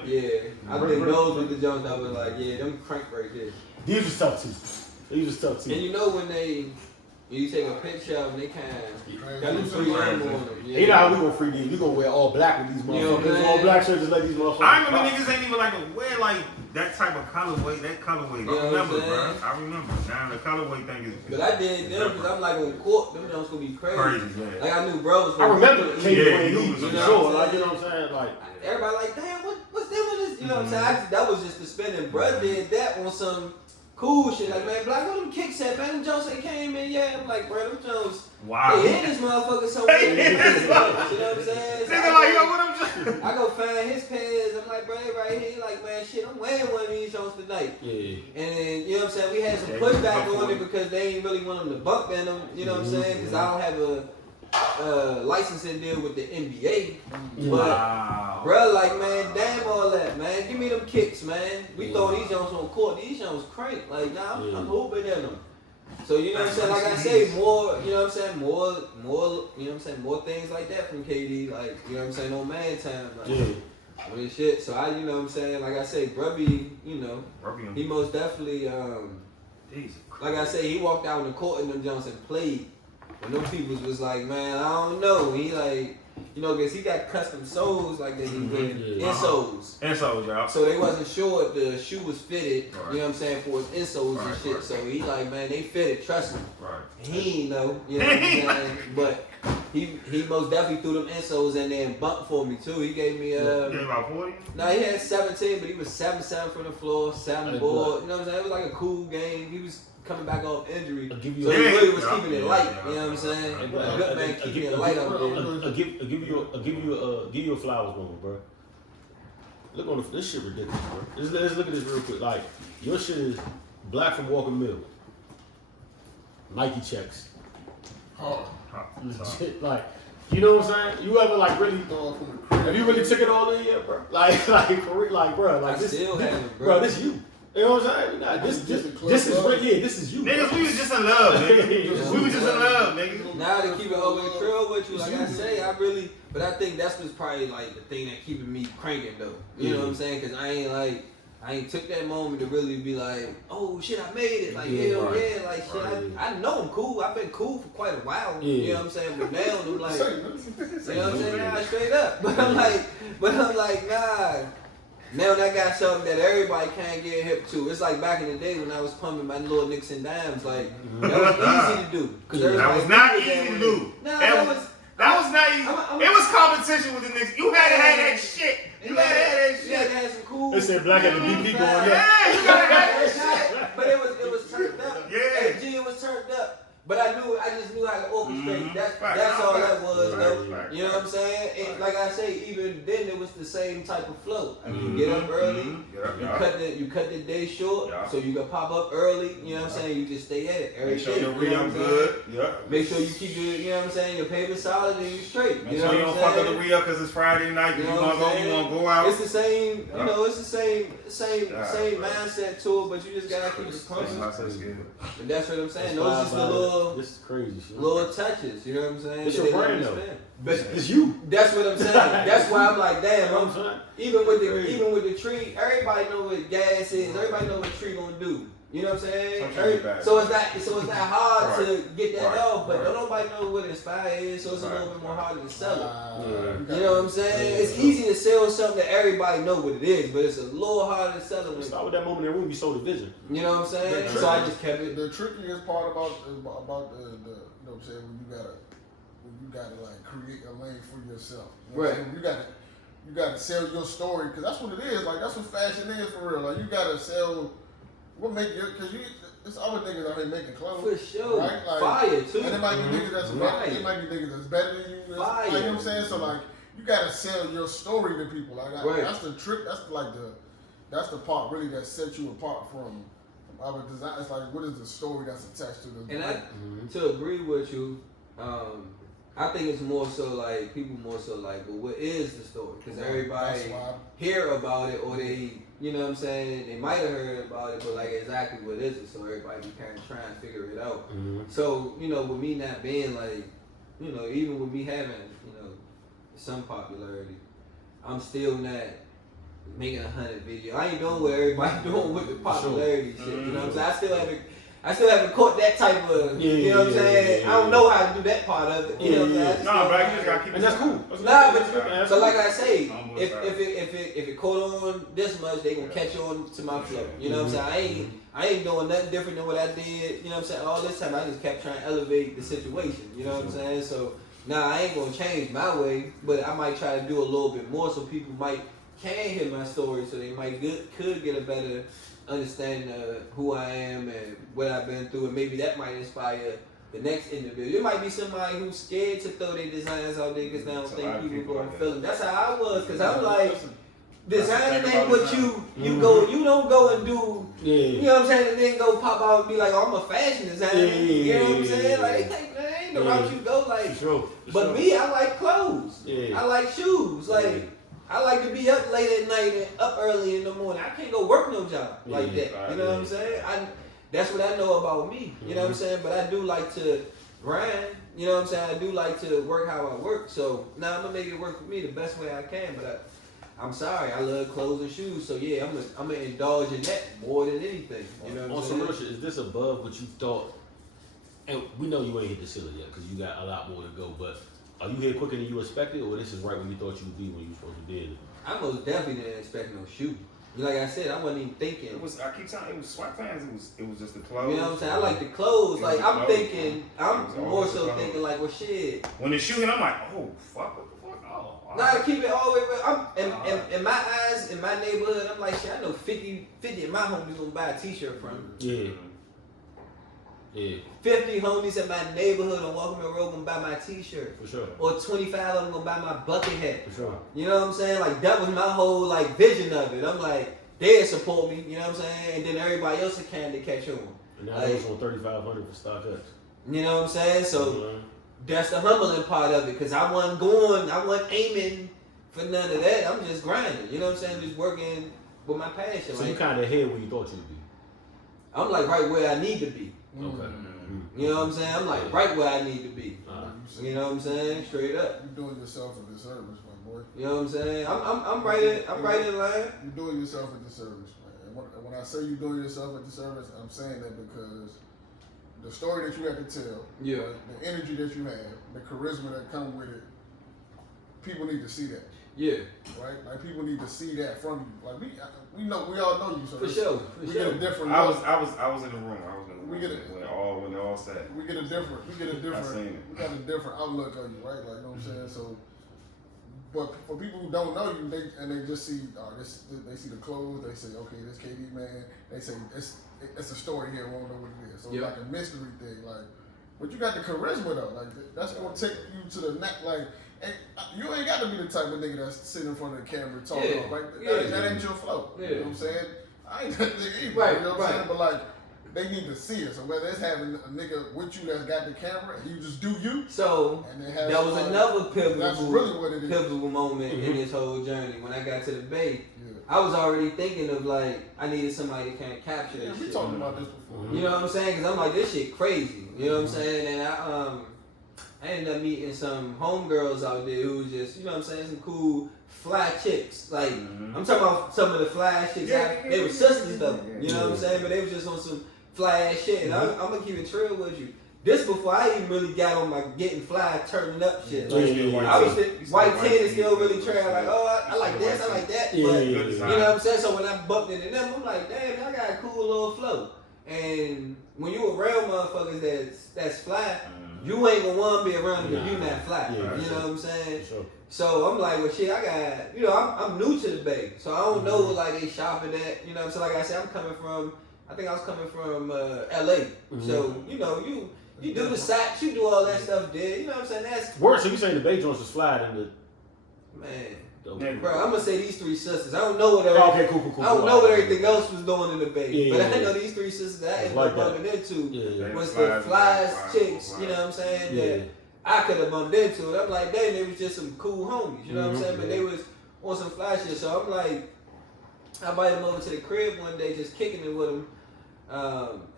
Yeah, I think those were the jumps that was like, yeah, them crank right there. These was tough too. These was tough too. And you know when you take a picture of them, they kind of got them 3M on them. You know how we gonna free these? We gonna wear all black with these You know what I'm motherfuckers. saying? All black shirts, just let these motherfuckers. I remember rock. niggas ain't even like to wear like that type of colorway. That colorway, You know I what I'm remember, saying? bro. I remember. Now the colorway thing is. But I did them because I'm like on court, them jumps gonna be crazy. Crazy, yeah. Like I knew bros. I remember you Katie Yeah, wearing you these know for what sure. I'm Like you saying? know what I'm saying? Like Everybody like, damn, what's them with this? You know what I'm saying? That was just the spinning. Bruh did that on some cool shit. Like, man, Black, what them kicks at, man? Them Jones ain't came in yet. I'm like, bro, them Jones. Wow. They hit this motherfucker somewhere. You know what I'm saying? So Nigga like, yo, what I'm saying? I go find his pants. I'm like, bro, right here. He like, man, shit, I'm wearing one of these Jones tonight. yeah. And then, you know what I'm saying? We had some pushback on it because they ain't really want them to bump in them. You know what I'm saying? Because I don't have a licensing deal with the NBA. But Wow. bruh, like, man, damn all that, man. Give me them kicks, man. We throw these Jones on court. These Jones crank. Like, nah, I'm hooping in them. So, you know what I'm saying? Like I say, more, you know what I'm saying? More, you know what I'm saying? More things like that from KD. Like, you know what I'm saying? On man time. Like, with this shit. So, you know what I'm saying? Like I say, Brubby, you know, he most definitely, like I say, he walked out on the court in them Jones and played. And them people was like, man, I don't know. He like, you know, because he got custom soles like that he wear, insoles. Insoles, y'all. So they wasn't sure if the shoe was fitted, Right. you know what I'm saying, for his insoles and shit. Right. So he like, man, they fitted, trust me. Right. He ain't know, you know what I'm saying? But he most definitely threw them insoles in there and bumped for me too. He gave me You get about 40? Nah, he had 17, but he was 7-7 from the floor, 7 board. You know what I'm saying? It was like a cool game. He was coming back off injury. I'll give you So a- he really was Yeah. keeping it light, you know what I'm saying? A good man keeping it light out there. I'll give you a flowers moment, bro. Look on this shit ridiculous, bro. Let's look at this real quick. Like your shit is black from Walker Mill. Nike checks. Hard. Legit, like you know what I'm saying? You ever like really? Dog from the crib. Have you really took it all in yet, bro? Like for real, like bro, like I this. still have it, bro. Bro, this you. You know what I'm saying? Nah, this is really, this is you. Niggas, we was just in love, nigga. We was just in love, nigga. Now to keep it over the trail with you, like I say, but I think that's what's probably like the thing that keeping me cranking though. You know what I'm saying? Cause I ain't like, I ain't took that moment to really be like, oh shit, I made it. Like, hell yeah. Like, shit, I know I'm cool. I've been cool for quite a while. Yeah. You know what I'm saying? But now I'm like, you know what I'm saying? Yeah. Nah, straight up. But I'm like, nah. Now I got something that everybody can't get hip to. It's like back in the day when I was pumping my little nicks and dimes. Like, that was easy to do. That was not easy to do. Nah, that was not easy. It was competition with the niggas. You had to have that shit. You had to have that shit. You had to have some cool. They said black at the BP going up. Yeah, you gotta have that shit. But it was turned up. Yeah. It was turned up. But I just knew how to orchestrate. Mm-hmm. That's all that was, though. Right. You know what I'm saying? And like I say, even then it was the same type of flow. I mean, you get up early, you cut the day short, so you can pop up early. You know what I'm saying? You just stay at it every Make sure day. your re-up good. Make sure you keep your, you know what I'm saying, your paper solid and you straight. Make sure you don't fuck up the re-up because it's Friday night. You wanna go out. It's the same, you know, it's the same mindset to it, but you just gotta keep it pumping. And that's what I'm saying. Those is the little. This is crazy shit. Little touches, you know what I'm saying? It's your brand though. But it's you. That's what I'm saying. That's why I'm like, damn. Even with the tree, everybody know what gas is. Everybody know what tree gonna do. You know what I'm saying? So it's not hard to get that off, but don't nobody know what Inspire is, so it's a little bit more harder to sell it. You know what I'm saying? It's easy to sell something that everybody know what it is, but it's a little harder to sell it. Start with that moment in the room, you sold the vision. You know what I'm saying? So I just kept it. The trickiest part about the you know what I'm saying, when you gotta like create a lane for yourself. You know what I'm saying? You gotta sell your story, because that's what it is. Like, that's what fashion is for real. Like, you gotta sell what make your, because there's other niggas out here making clothes. For sure. Right? Like, fire too. And it might be niggas that's better. It might be niggas that's better than you. Fire. Like, you know what I'm saying? So like, you gotta sell your story to people. Like, that's the trick. That's the part really that sets you apart from other design. It's like, what is the story that's attached to the? And to agree with you, I think it's more so like people more so like, well, what is the story? Because everybody hear about it, or they, you know what I'm saying, they might have heard about it, but like exactly what is it? So everybody be kind of trying to figure it out. So, you know, with me not being like, you know, even with me having, you know, some popularity, I'm still not making 100 videos. I ain't doing what everybody doing with the popularity shit. You know what I'm saying? I still haven't caught that type of, you know what I'm saying? I don't know how to do that part of it. You know what I'm saying? No, but you just gotta keep it. And that's cool. So like I say, if it caught on this much, they gonna catch on to my flow. You know what I'm saying? I ain't doing nothing different than what I did. You know what I'm saying? All this time I just kept trying to elevate the situation. You know what I'm saying? So now I ain't gonna change my way, but I might try to do a little bit more so people can hear my story, so they could get a better understanding of who I am and what I've been through, and maybe that might inspire the next individual. It might be somebody who's scared to throw their designs out there because they don't think people gonna feel them. That's how I was, because I'm like, designing ain't what you don't go and do, you know what I'm saying, and then go pop out and be like, oh, I'm a fashion designer, you know what I'm saying? Like, that ain't the route you go, like, but me, I like clothes, I like shoes, like, I like to be up late at night and up early in the morning. I can't go work no job like that. You know what I'm saying? That's what I know about me. You know what I'm saying? But I do like to grind. You know what I'm saying? I do like to work how I work. So now I'm gonna make it work for me the best way I can. But I'm sorry, I love clothes and shoes. So yeah, I'm gonna indulge in that more than anything. You know what I'm saying? On some real shit, is this above what you thought? And we know you ain't hit the ceiling yet because you got a lot more to go. But are you here quicker than you expected, or this is right when you thought you would be when you were supposed to be in it? I most definitely didn't expect no shoe. Like I said, I wasn't even thinking. I keep telling you, it was sweatpants. It was just the clothes. You know what I'm saying? I like the clothes. Like I'm more so thinking like, well, shit. When the shoe hit, I'm like, oh fuck, what the fuck? Oh. Nah, I keep it all the way real. In my eyes, in my neighborhood, I'm like, shit, I know 50 of my homies gonna buy a t-shirt from me. Yeah. 50 homies in my neighborhood on Welcome Road gonna buy my t-shirt. For sure. Or 25 of them gonna buy my bucket hat. For sure. You know what I'm saying? Like, that was my whole, like, vision of it. I'm like, they'll support me, you know what I'm saying? And then everybody else will kind of catch on. And now it's on 3,500 for StockX. You know what I'm saying? So, that's the humbling part of it. Because I wasn't aiming for none of that. I'm just grinding. You know what I'm saying? Just working with my passion. So, you kind of ahead where you thought you'd be? I'm, like, right where I need to be. Okay. You know what I'm saying? I'm like right where I need to be. You know what I'm saying? Straight up. You're doing yourself a disservice, my boy. You know what I'm saying? I'm right in line. You're doing yourself a disservice, man. when I say you doing yourself a disservice, I'm saying that because the story that you have to tell, Yeah. the energy that you have, the charisma that comes with it, people need to see that. Yeah. Right? Like people need to see that from you. Like we all know you. So For sure. we get a different. I was in the room. I was in the room when they all said. We get a different. I seen it. We got a different outlook on you, right? Like you know what I'm saying. So, but for people who don't know you, they just see they see the clothes. They say, okay, this KD man. They say it's a story here. We don't know what it is. So it's like a mystery thing. Like, but you got the charisma though. Like that's gonna take you to the neck. Like. And you ain't got to be the type of nigga that's sitting in front of the camera talking. Yeah. Like Yeah. that ain't your flow. Yeah. You know what I'm saying? I ain't that nigga either. Right, You know what I'm right. saying? But like, they need to see it. So whether it's having a nigga with you that's got the camera and you just do you. So and it has that was another that's really what it is. pivotal moment in this whole journey. When I got to the Bay, Yeah. I was already thinking of like I needed somebody that can capture Yeah, this we shit. talked about this before. You know what I'm saying? Because I'm like, this shit crazy. You know what I'm saying? And I ended up meeting some homegirls out there who was just, you know what I'm saying, some cool fly chicks. Like, I'm talking about some of the fly chicks. They were sisters though. You know what I'm saying? But they was just on some fly ass shit. And I'm going to keep it real with you. This before I even really got on my getting fly, turning up shit. Like, I was white tin and still really trying like, oh, I like this, I like that. But, you know what I'm saying? So when I bumped into them, I'm like, damn, I got a cool little flow. And when you around motherfuckers that's fly, you ain't gonna want to be around them if you not fly. You know what I'm saying? Sure. So I'm like, well, shit, I got, you know, I'm new to the Bay, so I don't know like they shopping at. You know what I'm saying? Like I said, I think I was coming from LA. So you know, you do the sacks, you do all that stuff there. You know what I'm saying? That's worse. So you saying the Bay joints was fly in the man. Okay. Bro, I'm gonna say these three sisters. I don't know what everything, I don't know what everything else was doing in the Bay, but I know these three sisters that I ended up bumping into was the flies chicks. You know what I'm saying? That I could have bumped into it. I'm like, dang, they was just some cool homies. You know what I'm saying? But they was on some fly shit. So I'm like, I invited them over to the crib one day, just kicking it with them.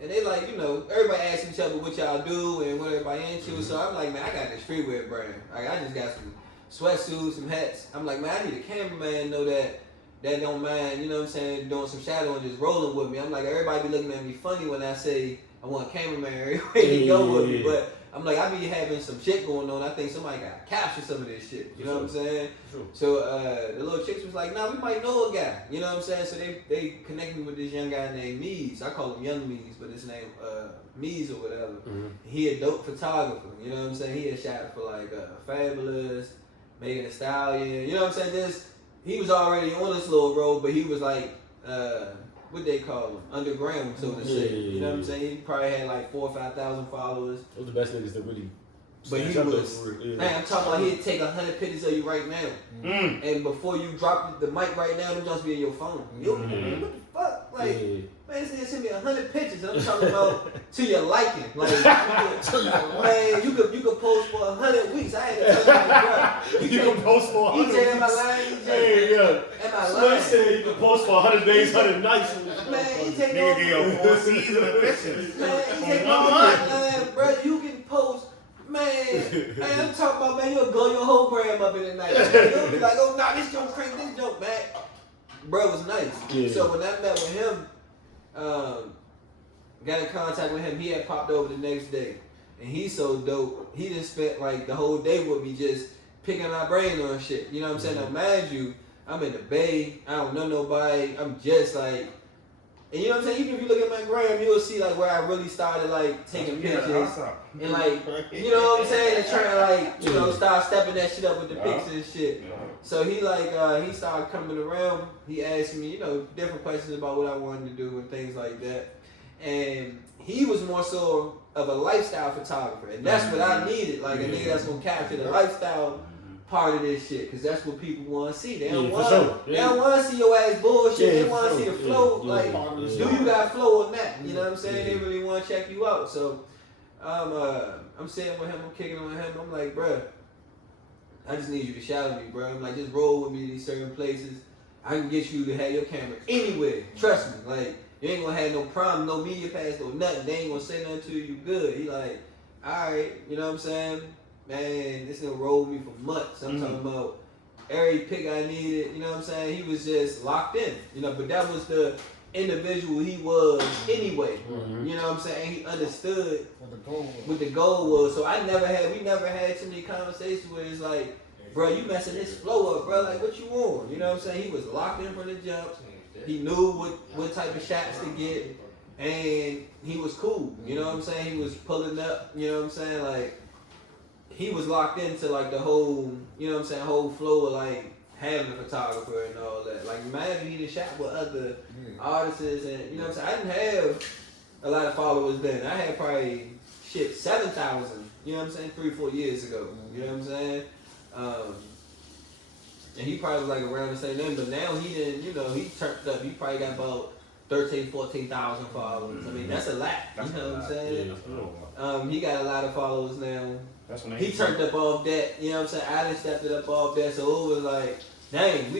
And they like, you know, everybody asks each other what y'all do and what everybody into. So I'm like, man, I got the streetwear brand. Like, I just got some sweatsuits, some hats. I'm like, man, I need a cameraman know that don't mind, you know what I'm saying, doing some shadow and just rolling with me. I'm like, everybody be looking at me funny when I say I want a cameraman everywhere to go with me. But I'm like, I be having some shit going on. I think somebody got to capture some of this shit. You know what I'm saying? Sure. So the little chicks was like, nah, we might know a guy. You know what I'm saying? So they connect me with this young guy named Mees. I call him Young Mees, but his name Mees or whatever. He a dope photographer. You know what I'm saying? He had shot for like Fabulous, Megan Thee Stallion. You know what I'm saying? He was already on this little road, but he was like, what they call him? Underground, so to say. You know what I'm saying? He probably had like 4,000 or 5,000 followers. Those are the best niggas that really. But he was, man, I'm talking about he'd take 100 pictures of you right now. And before you drop the mic right now, them just be in your phone. Yo, what the fuck? Like, man, this nigga sent me 100 pictures. I'm talking about to your liking. Like, man, you could post for 100 weeks. I had to tell him, bro. You can post for 100 weeks. Am I lying? Am I lying? Said you can post for 100 days, 100 nights. Man, he take nigga give you 4 seasons of pictures. Man, he take no bro, you can post. Man, I'm talking about, man, you'll blow your whole gram up in the night. You'll be like, oh, nah, this joke crazy, this joke, man. Bro was nice. Yeah. So when I met with him, got in contact with him, he had popped over the next day. And he's so dope, he just spent like the whole day with me just picking my brain on shit. You know what I'm saying? Now, mind you, I'm in the Bay, I don't know nobody, I'm just like, and you know what I'm saying? Even if you look at my gram, you'll see like where I really started like taking pictures and like, you know what I'm saying? And trying to like, you know, start stepping that shit up with the pictures and shit. So he like, he started coming around. He asked me, you know, different questions about what I wanted to do and things like that. And he was more so of a lifestyle photographer, and that's what I needed, like a nigga that's gonna capture the lifestyle part of this shit, cause that's what people want to see. They don't want, they don't want to see your ass bullshit. They want to see the flow. Like, do you got flow or not? You know what I'm saying? They really want to check you out. So, I'm sitting with him, I'm kicking on him. I'm like, bruh, I just need you to shout at me, bro. I'm like, just roll with me to these certain places. I can get you to have your camera anywhere. Trust me. Like, you ain't gonna have no problem, no media pass, no nothing. They ain't gonna say nothing to you. You good. He like, all right. You know what I'm saying? Man, this nigga rolled me for months. I'm talking about every pick I needed, you know what I'm saying? He was just locked in, you know, but that was the individual he was anyway. You know what I'm saying? He understood what the goal was. So we never had too many conversations where it's like, bro, you messing this flow up, bro. Like, what you want? You know what I'm saying? He was locked in from the jump. He knew what type of shots to get, and he was cool. You know what I'm saying? He was pulling up. You know what I'm saying? Like, he was locked into like the whole, you know what I'm saying, whole flow of like having a photographer and all that. Like, imagine he did shot with other artists, and you know what I'm saying. I didn't have a lot of followers then. I had probably 7,000. You know what I'm saying? 3-4 years ago. You know what I'm saying? And he probably was like around the same name, but now he didn't, you know, he turned up. He probably got about 14,000 followers. I mean, that's a lot. You know what I'm saying? He got a lot of followers now. That's when he turned up off that. You know what I'm saying? I done stepped it up off that, so it was like, dang,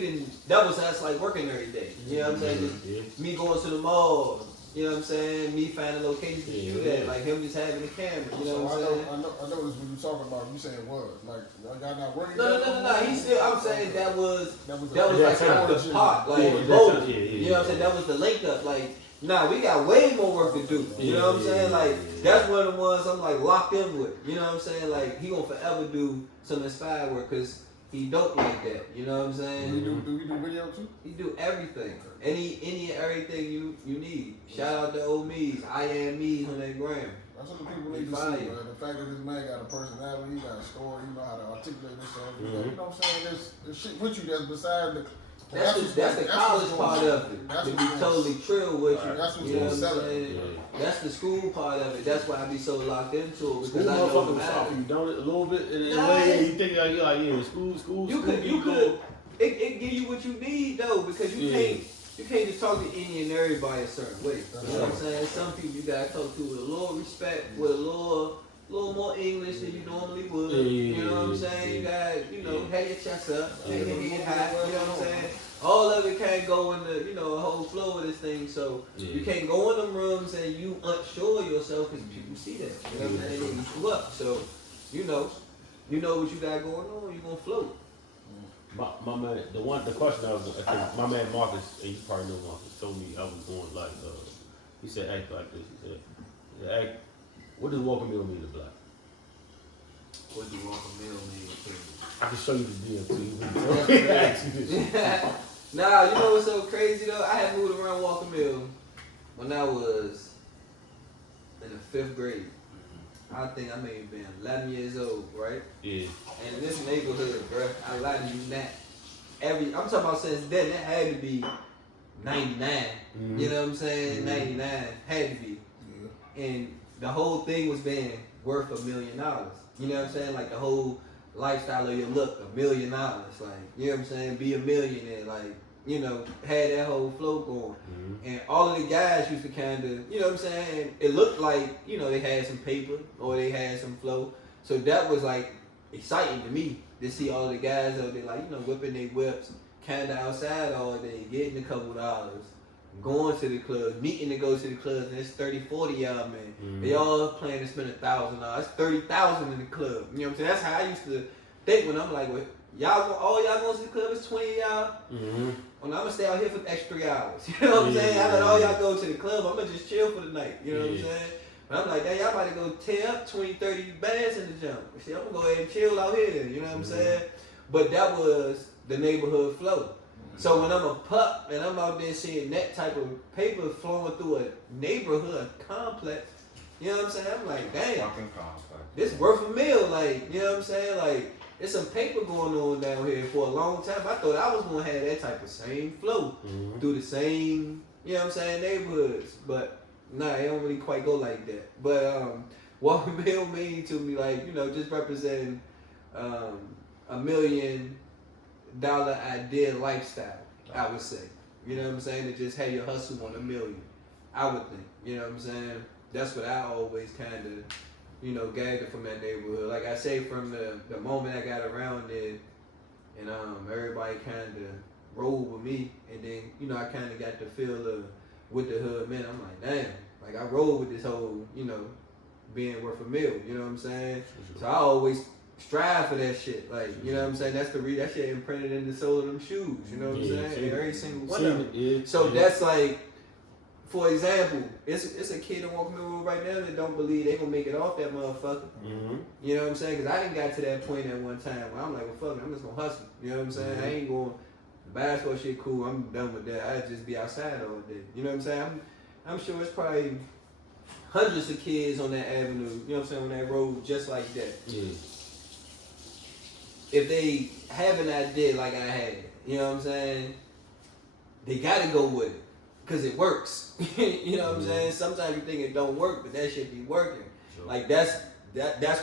that was us like working every day. You know what I'm saying? Just me going to the mall. You know what I'm saying? Me finding locations to do that. Like him just having the camera. You know what I'm saying? I noticed when you talking about, you saying was like y'all not working. No. He still. I'm saying that was like the part, like both. You know what I'm saying? That was the link up. Like, nah, we got way more work to do. You know what I'm saying? Like, that's one of the ones I'm like locked in with. You know what I'm saying? Like, he gonna forever do some inspired work because he dope like that. You know what I'm saying? Do he do video too? He do everything. Any and everything you need. Shout out to old me's. I am me's on that gram. That's what the people need to see, man. The fact that this man got a personality, he got a story, he know how to articulate himself. You know what I'm saying? There's shit with you that's beside the. That's the college part of it. To be totally trill with you. That's what's you know going to sell it. Yeah. That's the school part of it. That's why I be so locked into it. Because school I know motherfucking it stop you, matters. don't it? A little bit. In a way, you think like, yeah, school. You could. It give you what you need though, because you can't just talk to any and everybody a certain way. You know what I'm saying? Some people you gotta talk to with a little respect, with a little more English than you normally would. You know what I'm saying? You gotta, have your chest up, have your head high. You know what I'm saying? All of it can't go in the, a whole flow of this thing. So you can't go in them rooms and you unsure yourself because people see that. You know what I'm saying? They eat you up. So you know what you got going on. You gonna float. My man, the question I think my man Marcus, and you probably know Marcus, told me I was going like, he said act like this. He said, act. What does walk a meal mean to black? What do walk a meal mean to you? I can show you the DM too. Nah, you know what's so crazy though? I had moved around Walker Mill when I was in the 5th grade. I think I may have been 11 years old, right? Yeah. And in this neighborhood, bro, I lie to you not. I'm talking about since then, it had to be 99. You know what I'm saying? 99 had to be. Yeah. And the whole thing was being worth $1 million. You know what I'm saying? Like the whole lifestyle of your look, $1 million. Like, you know what I'm saying? Be a millionaire. Like, had that whole flow going. And all of the guys used to kind of, you know what I'm saying? It looked like, they had some paper or they had some flow. So that was like exciting to me to see all of the guys out there, like, whipping their whips, kind of outside all day, getting a couple dollars, going to the club, meeting to go to the clubs, and it's 30, 40 y'all, man. They all planning to spend $1,000. That's 30,000 in the club. You know what I'm saying? That's how I used to think when I'm like, well, all y'all going to the club is 20 y'all. Well, I'm gonna stay out here for the extra 3 hours. You know what I'm saying? I let all y'all go to the club. I'm gonna just chill for the night. You know what I'm saying? But I'm like, y'all about to go tear up 20, 30 bands in the jump. See, I'm gonna go ahead and chill out here. You know what I'm saying? But that was the neighborhood flow. So when I'm a pup and I'm out there seeing that type of paper flowing through a neighborhood complex, you know what I'm saying? I'm like, damn, this worth $1 million. Like, you know what I'm saying? Like, there's some paper going on down here for a long time. I thought I was going to have that type of same flow through the same, you know what I'm saying, neighborhoods. But, nah, it don't really quite go like that. But what $1 million mean to me, like, just representing $1 million idea lifestyle, I would say. You know what I'm saying? To just have your hustle on $1 million, I would think. You know what I'm saying? That's what I always kind of, gathered from that neighborhood. Like I say, from the moment I got around it, and everybody kind of rolled with me, and then, I kind of got the feel of with the hood, man, I'm like, damn, like I rolled with this whole, being worth $1 million, you know what I'm saying? So I always strive for that shit, like, you know what I'm saying? That's that shit imprinted in the sole of them shoes, you know what I'm saying? Every single one of them. So that's like for example, it's a kid that walking the road right now that don't believe they gonna make it off that motherfucker. Mm-hmm. You know what I'm saying? Because I didn't got to that point at one time where I'm like, well, fuck it, I'm just gonna hustle. You know what I'm saying? I ain't going. The basketball shit cool. I'm done with that. I just be outside all day. You know what I'm saying? I'm sure it's probably hundreds of kids on that avenue. You know what I'm saying? On that road, just like that. Yeah. If they have an idea like I had, you know what I'm saying? They gotta go with it. Cause it works. You know what I'm saying? Sometimes you think it don't work, but that shit be working. Sure. Like that's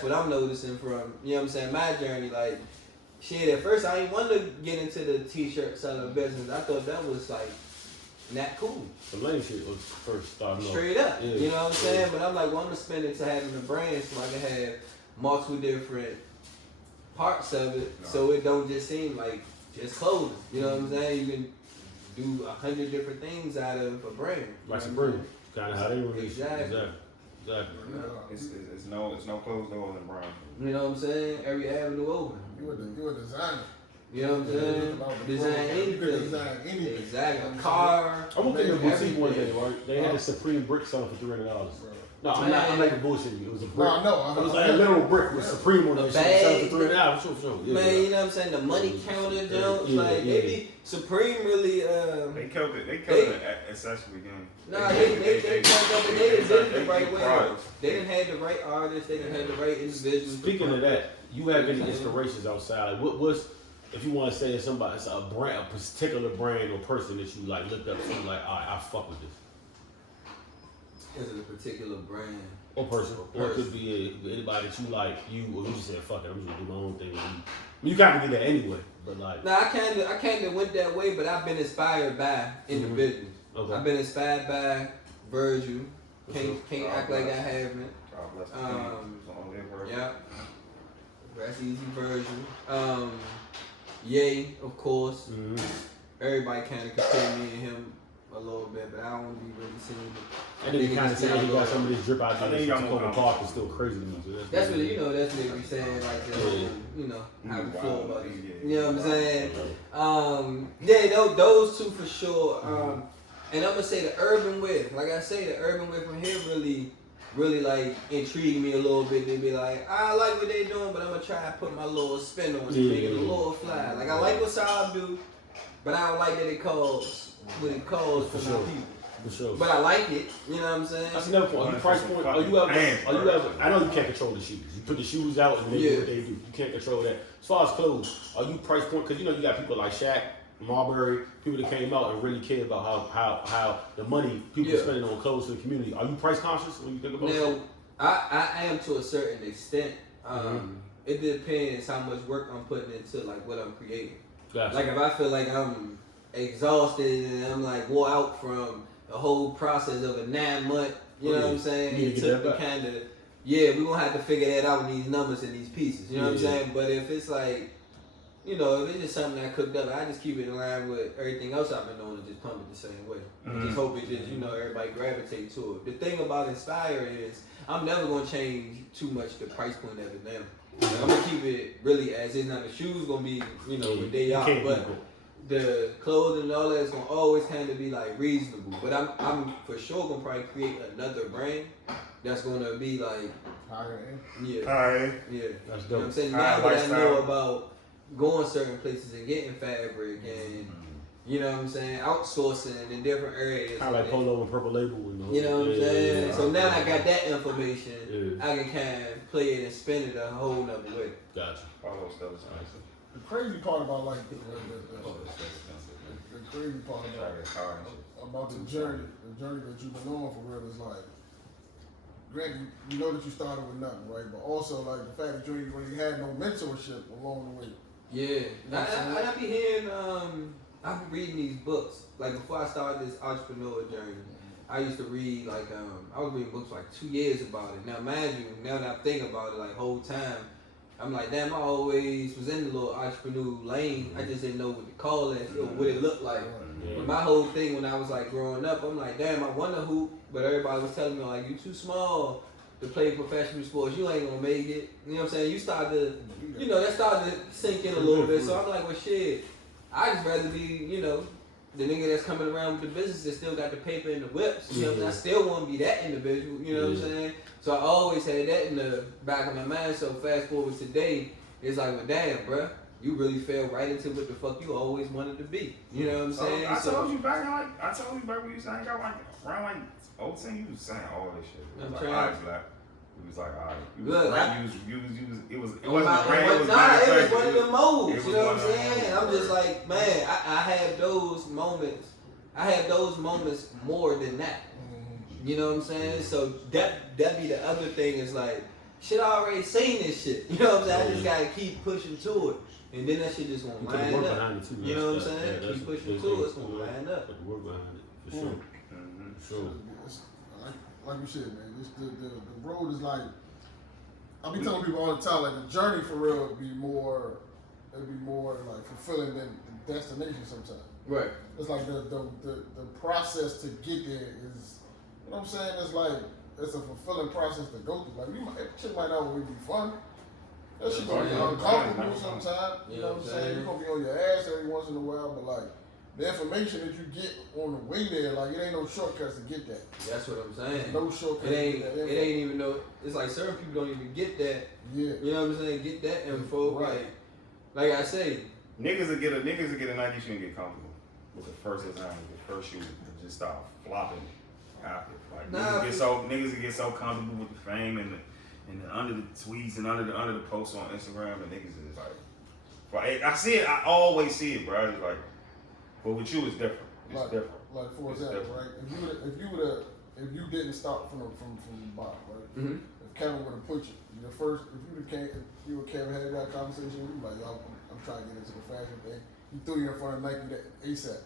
what I'm noticing from, you know what I'm saying, my journey. Like shit, at first I didn't want to get into the t-shirt selling business. I thought that was like not cool. The lame shit was first starting off. Straight up. Yeah. You know what I'm saying? But I'm like, well, I'm gonna spend it to having a brand so I can have multiple different parts of it, so it don't just seem like just clothing. You know what I'm saying? You can do 100 different things out of a brand. Like Supreme. Kind of how they release it. Exactly. Exactly. It's no closed doors in Brown. You know what I'm saying? Every avenue open. You a designer. You know what I'm saying? Design You could anything. design anything. Exactly. A car. I went to the boutique Everything. one day, right? They had a Supreme brick selling for $300. No, I'm not like bullshitting you. It was a brick. No, I know. It was like a literal brick with Supreme on it. Selling for $300. Sure. Yeah, Man, you know what I'm saying? The money counter jumps. Yeah, Like, yeah. maybe Supreme really, They killed it. They killed it accessory game. Nah, they fucked up and they didn't did it the right way. products. They didn't have the right artists. They didn't have the right individuals. Speaking of that, you have any inspirations outside? Like, what's if you want to say somebody, it's a brand, a particular brand or person that you like looked up to, like, all right, I fuck with this. Is it a particular brand? Or person. Or it could be anybody that you like, or you just said, fuck it, I'm just gonna do my own thing. You kind of get that anyway, but like. Nah, I kind of went that way, but I've been inspired by individuals. Okay. I've been inspired by Virgil. Can't act like I haven't. God bless the Yeah. That's easy Virgil. Yay, of course. Mm-hmm. Everybody kind of compare me and him a little bit, but I don't be really seeing it. And then you kind of say he got some of this drip out I there. think he got Coca more Park is still crazy to me. So That's what that's what they be saying, like you know, how we feel about it. You know what I'm saying? Yeah, those two for sure. And I'm gonna say the urban whip. Like I say, the urban whip from here really like intrigued me a little bit. They be like, I like what they doing, but I'm gonna try to put my little spin on it, make it a little fly. Like I like what Saab do, but I don't like that it calls what it calls for my people. For sure. But I like it. You know what I'm saying? That's another point. Are you price point? Are you ever? I know you can't control the shoes. You put the shoes out and they do what they do. You can't control that. As far as clothes, are you price point? Because you got people like Shaq, Marbury, people that came out and really care about how the money people are spending on clothes for the community. Are you price conscious when you think about it? Now, I am to a certain extent. It depends how much work I'm putting into like what I'm creating. Gotcha. Like if I feel like I'm exhausted and I'm like wore out from the whole process of a 9-month, you know what I'm saying? It took me kind of, we're gonna have to figure that out with these numbers and these pieces. You know what I'm saying? But if it's like, if it's just something I cooked up, I just keep it in line with everything else I've been doing and just pump it the same way. Just hope it just, everybody gravitate to it. The thing about Inspire is I'm never gonna change too much the price point of it now. I'm gonna keep it really as is. Now the shoes gonna be, what they are, but the clothing and all that is gonna always kind of be like reasonable. But I'm for sure gonna probably create another brand that's gonna be like Higher end. yeah. Alright. Yeah. That's You know what I'm dope. saying? Now that I know about going certain places and getting fabric and you know what I'm saying, outsourcing in different areas. Kind of like Polo and Purple Label, You know what I'm saying? Yeah. So now I got that information, I can kind of play it and spin it a whole nother way. Gotcha. Follow stuff is expensive. The crazy part about like the crazy part about the journey that you've been on for real is like, granted, you know that you started with nothing, right? But also like the fact that you ain't really had no mentorship along the way. Yeah, I be hearing, I be reading these books. Like before I started this entrepreneur journey, I used to read like, I was reading books for like 2 years about it. Now mind you, now that I think about it, like whole time, I'm like, damn, I always was in the little entrepreneur lane. I just didn't know what to call it or what it looked like. But my whole thing when I was like growing up, I'm like, damn, I wanna hoop, but everybody was telling me like, you too small to play professional sports. You ain't gonna make it. You know what I'm saying? You start to, that started to sink in a little bit. So I'm like, well, shit, I just rather be, the nigga that's coming around with the business that still got the paper and the whips. You know what I'm saying? I still want to be that individual. You know what I'm saying? So I always had that in the back of my mind. So fast forward today, it's like, well, damn, bruh, you really fell right into what the fuck you always wanted to be. You know what I'm saying? I told you back when you was hanging out like around like 010, you was saying all this shit. It was like, all right, Black. It was like, all right. You was Look, right. It wasn't it was one of the modes. You know what I'm saying? I'm just like, man, I have those moments. I have those moments more than that. You know what I'm saying? So that be the other thing is like, shit, I already seen this shit. You know what I'm saying? I just gotta keep pushing to it. And then that shit just won't line up. You know what I'm saying? Keep pushing to it, it's gonna line up. Put the work behind it, for sure. For sure. Like you said, man, the road is like, I be telling people all the time, like the journey for real would be more like fulfilling than the destination sometimes. Right. It's like the process to get there is, you know what I'm saying? It's like, it's a fulfilling process to go through. Like, that shit might not always be fun. That shit gonna be uncomfortable sometimes. You know what I'm saying? You're gonna be on your ass every once in a while, but like, the information that you get on the way there, like, it ain't no shortcuts to get that. That's what I'm saying. No shortcuts. It ain't even no. It's like certain people don't even get that. Yeah. You know what I'm saying? Get that info. Right. Like I say, Niggas will get a Nike shoe and get comfortable with the first design, the first shoe, and just start flopping after. Like niggas will get so comfortable with the fame and the under the tweets and under the posts on Instagram, and niggas is like, I see it. I always see it, bro. It's like, but with you, it's different. It's different. Like for example, right? If you didn't start from the bottom, right? Mm-hmm. If Kevin would have put you, if you and Kevin had that conversation, you'd be like, yo, I'm trying to get into the fashion thing. He threw you in front of Nike that ASAP.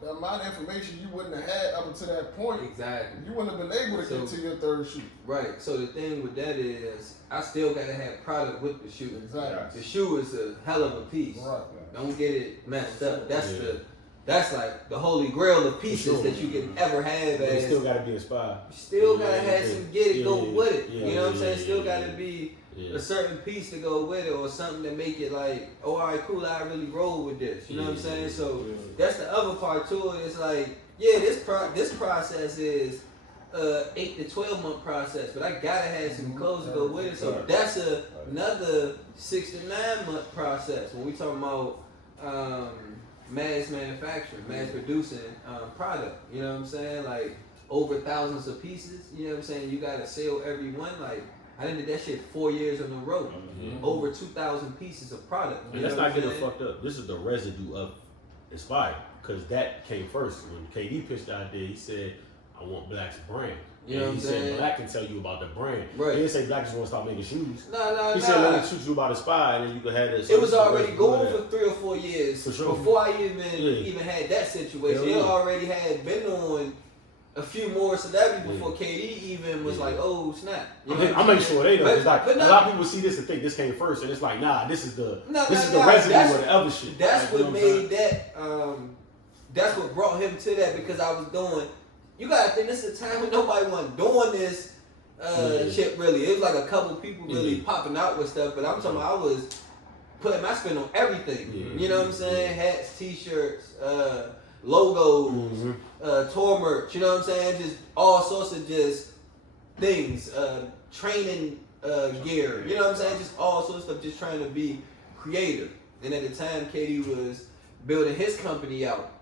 The amount of information you wouldn't have had up until that point, exactly. You wouldn't have been able to get to your third shoe. Right. So the thing with that is, I still gotta have product with the shoe. Exactly. The shoe is a hell of a piece. Right. Don't get it messed up. That's like the holy grail of pieces that you can ever have. But you still gotta be inspired. You still gotta have some go with it. You know what I'm saying? Still gotta be a certain piece to go with it, or something to make it like, oh, all right, cool, I really roll with this. You know what I'm saying? So that's the other part to it. It's like, this process is 8 to 12 month process, but I gotta have some clothes to go with it. So that's another 6 to 9 month process when we talking about mass manufacturing, mass producing product. You know what I'm saying? Like over thousands of pieces. You know what I'm saying? You gotta sell every one. Like, I did that shit 4 years in a row. Mm-hmm. Over 2,000 pieces of product. And let's not get it fucked up. This is the residue of Inspired, because that came first. When KD pitched the idea, he said, I want Black's brand. You know what I'm saying? He said Black can tell you about the brand. Right. He didn't say Black just want to start making shoes. No. He said, let me teach you about Inspired, and you could have this. It was already going for 3 or 4 years. For sure. Before I even had that situation. It already had been on a few more celebrities before KD even was like, oh snap. I'm making sure they know. It's like a lot of people see this and think this came first, and it's like, nah, this is the residue of the other shit. That's what made that. That's what brought him to that, because I was doing. You gotta think, this is a time when nobody wasn't doing this shit really. It was like a couple people really popping out with stuff, but I'm talking about I was putting my spin on everything. You know what I'm saying? Hats, t-shirts, logos, tour merch, you know what I'm saying? Just all sorts of just things, training gear, you know what I'm saying? Just all sorts of stuff, just trying to be creative. And at the time, KD was building his company out,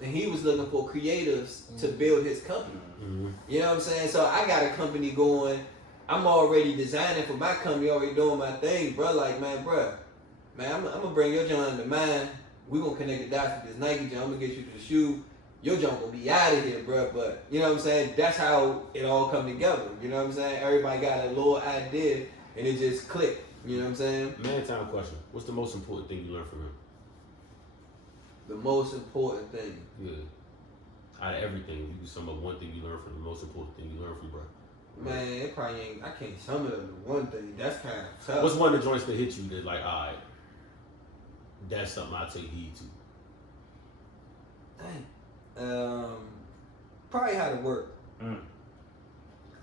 and he was looking for creatives to build his company. You know what I'm saying? So I got a company going. I'm already designing for my company, already doing my thing, bro. Like, man, I'm gonna bring your John to mine. We gonna connect the dots with this Nike John. I'm gonna get you the shoe. Your John gonna be out of here, bro. But you know what I'm saying? That's how it all come together. You know what I'm saying? Everybody got a little idea, and it just clicked. You know what I'm saying? Man, time question. What's the most important thing you learned from him? The most important thing. Yeah. Out of everything, you can sum up one thing you learned from the most important thing you learned from, bro. Man, it probably ain't. I can't sum it up to one thing. That's kind of tough. What's one of the joints that hit you that like, all right, that's something I take heed to? Dang. Probably how to work.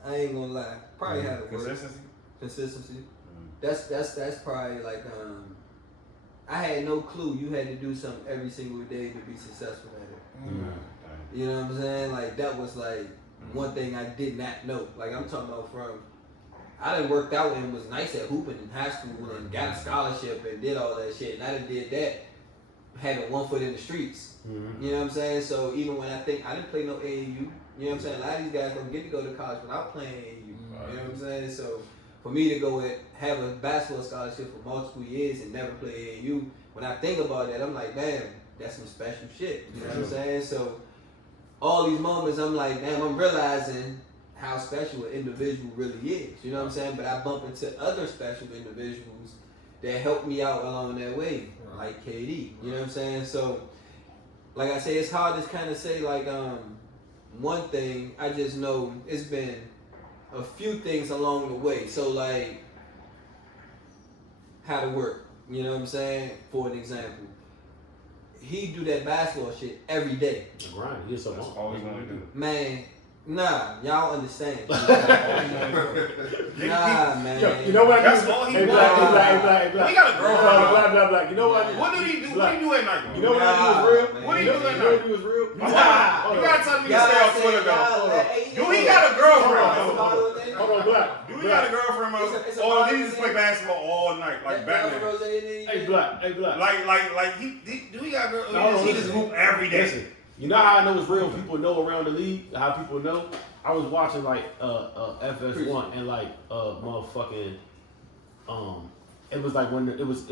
I ain't gonna lie. Probably how to work. Consistency. That's probably like I had no clue you had to do something every single day to be successful at it. You know what I'm saying? Like that was like one thing I did not know. Like I'm talking about from I done worked out and was nice at hooping in high school and got a scholarship and did all that shit. And I done did that having one foot in the streets. You know what I'm saying? So even when I didn't play no AAU, you know what I'm saying? A lot of these guys don't get to go to college without playing AAU. You know what I'm saying? So for me to go and have a basketball scholarship for multiple years and never play AAU, when I think about that, I'm like, damn, that's some special shit. You know what I'm saying? So all these moments, I'm like, damn, I'm realizing how special an individual really is. You know what I'm saying? But I bump into other special individuals that help me out along that way, like KD. You know what I'm saying? So, like I say, it's hard to kind of say, like, one thing. I just know it's been a few things along the way. So, like, how to work. You know what I'm saying? For an example. He do that basketball shit every day. Grind. That's all he want to do. Man, nah, y'all understand. Nah, man. Yo, you know what I That's do? all he Hey, wants. black. He got a girlfriend. Black. You know what I do? What did he do? What do he do at night? You know what I do is real? Man. What do You you do know at what I night? do is real? You gotta tell me to stay off Twitter though. Do he got a girlfriend? Hold on, Black. Do he got a girlfriend, It's a or did he body just play basketball all night like Batman? Hey, Black. Like do he got a girl? No, He just hoop every day. Listen, you know how I know it's real? People know around the league, how people know. I was watching like FS1 and like motherfucking it was like when it was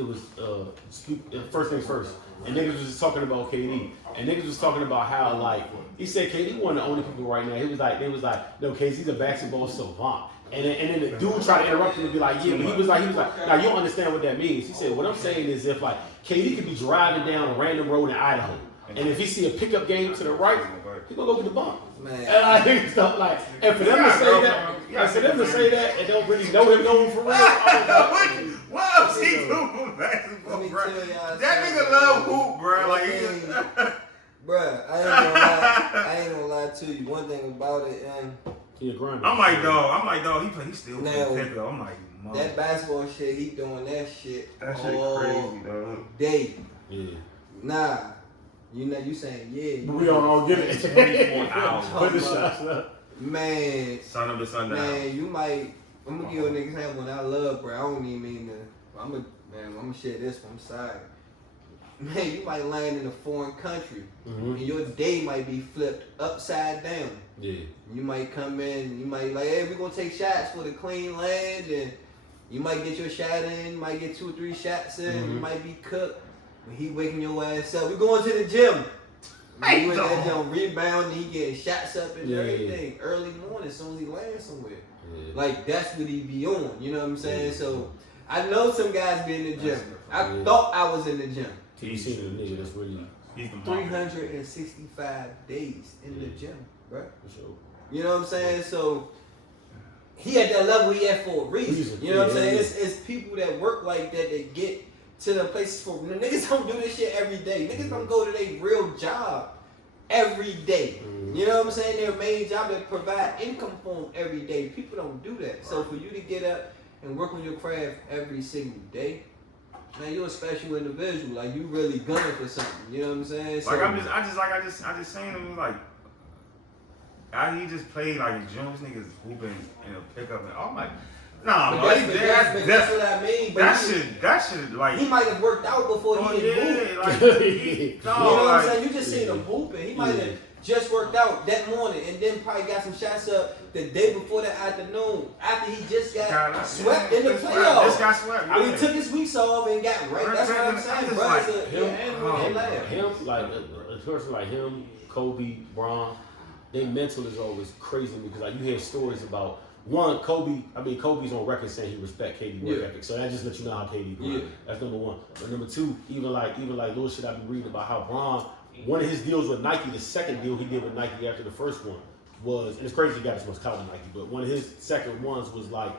first things first, and niggas was just talking about KD, and niggas was talking about how like he said KD one of the only people right now. They was like no, KD's a basketball savant. And then the dude tried to interrupt him and be like, yeah, but he was like, now you don't understand what that means. He said, what I'm saying is if like KD could be driving down a random road in Idaho, and if he see a pickup game to the right, he gonna go get the bump. Man. And I think stuff like, and for them to say that, and don't really know him for real. What else he do for basketball, bro? That nigga love hoop, bro. Like, bruh, I ain't gonna lie to you. One thing about it, and he a grinder. I'm like, dog. He still Now, play pickup. I'm like, mother. that basketball shit, he doing that shit That shit all crazy, dog. day. Yeah. Nah, you know, you saying yeah. But we don't all get it. 24 hours. Put the shots up. Man, Sun up to sundown. man, you might. I'm gonna give you an example. And I love, bro. I don't even mean to. I'm gonna share this one side. Man, you might land in a foreign country, and your day might be flipped upside down. Yeah. You might come in, you might like, hey, we're gonna take shots for the clean land, and you might get your shot in, you might get 2 or 3 shots in, you might be cooked. When he waking your ass up, we're going to the gym. Hey, you in that gym rebounding, he getting shots up and Yeah. everything. Early morning, as soon as he lands somewhere. Yeah. Like that's what he be on, you know what I'm saying? Yeah. So I know some guys be in the gym. I Yeah. thought I was in the gym. You seen a nigga that's really, He's the 365 days in the gym, bro. for sure. You know what I'm saying? So he at that level he at for a reason. You know what I'm saying? It's people that work like that get to the places for niggas don't do this shit every day. Niggas don't go to their real job every day. You know what I'm saying? Their main job that provide income for them every day. People don't do that. So for you to get up and work on your craft every single day, man, you're a special individual. Like you really gunning for something. You know what I'm saying? So, Like I just seen him like he just played like Jones niggas hooping in a pickup and I'm like, nah, but bro, that's what I mean. But that shit like he might have worked out before he did hoop. like You know what I'm saying? You just seen him hooping. He might have just worked out that morning and then probably got some shots up the day before that afternoon after he just got swept in the playoffs. Just got swept. When he took his weeks off and got right. That's what I'm saying, bro. Him, like a person like him, Kobe, Bron, their mental is always crazy because like you hear stories about one, Kobe's on record saying he respect KD work ethic. So that just lets you know how KD grew. Yeah. That's number one. But number two, even like little shit I've been reading about how Bron, one of his deals with Nike, the second deal he did with Nike after the first one was, and it's crazy he got this much clout with Nike, but one of his second ones was like,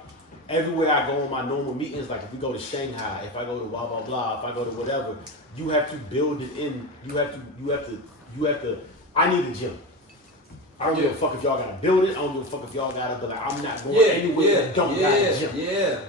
everywhere I go on my normal meetings, like if we go to Shanghai, if I go to blah blah blah, if I go to whatever, you have to build it in. You have to. I need a gym. I don't give a fuck if y'all gotta build it. I don't give a fuck if y'all gotta, but like, I'm not going anywhere that don't got a gym.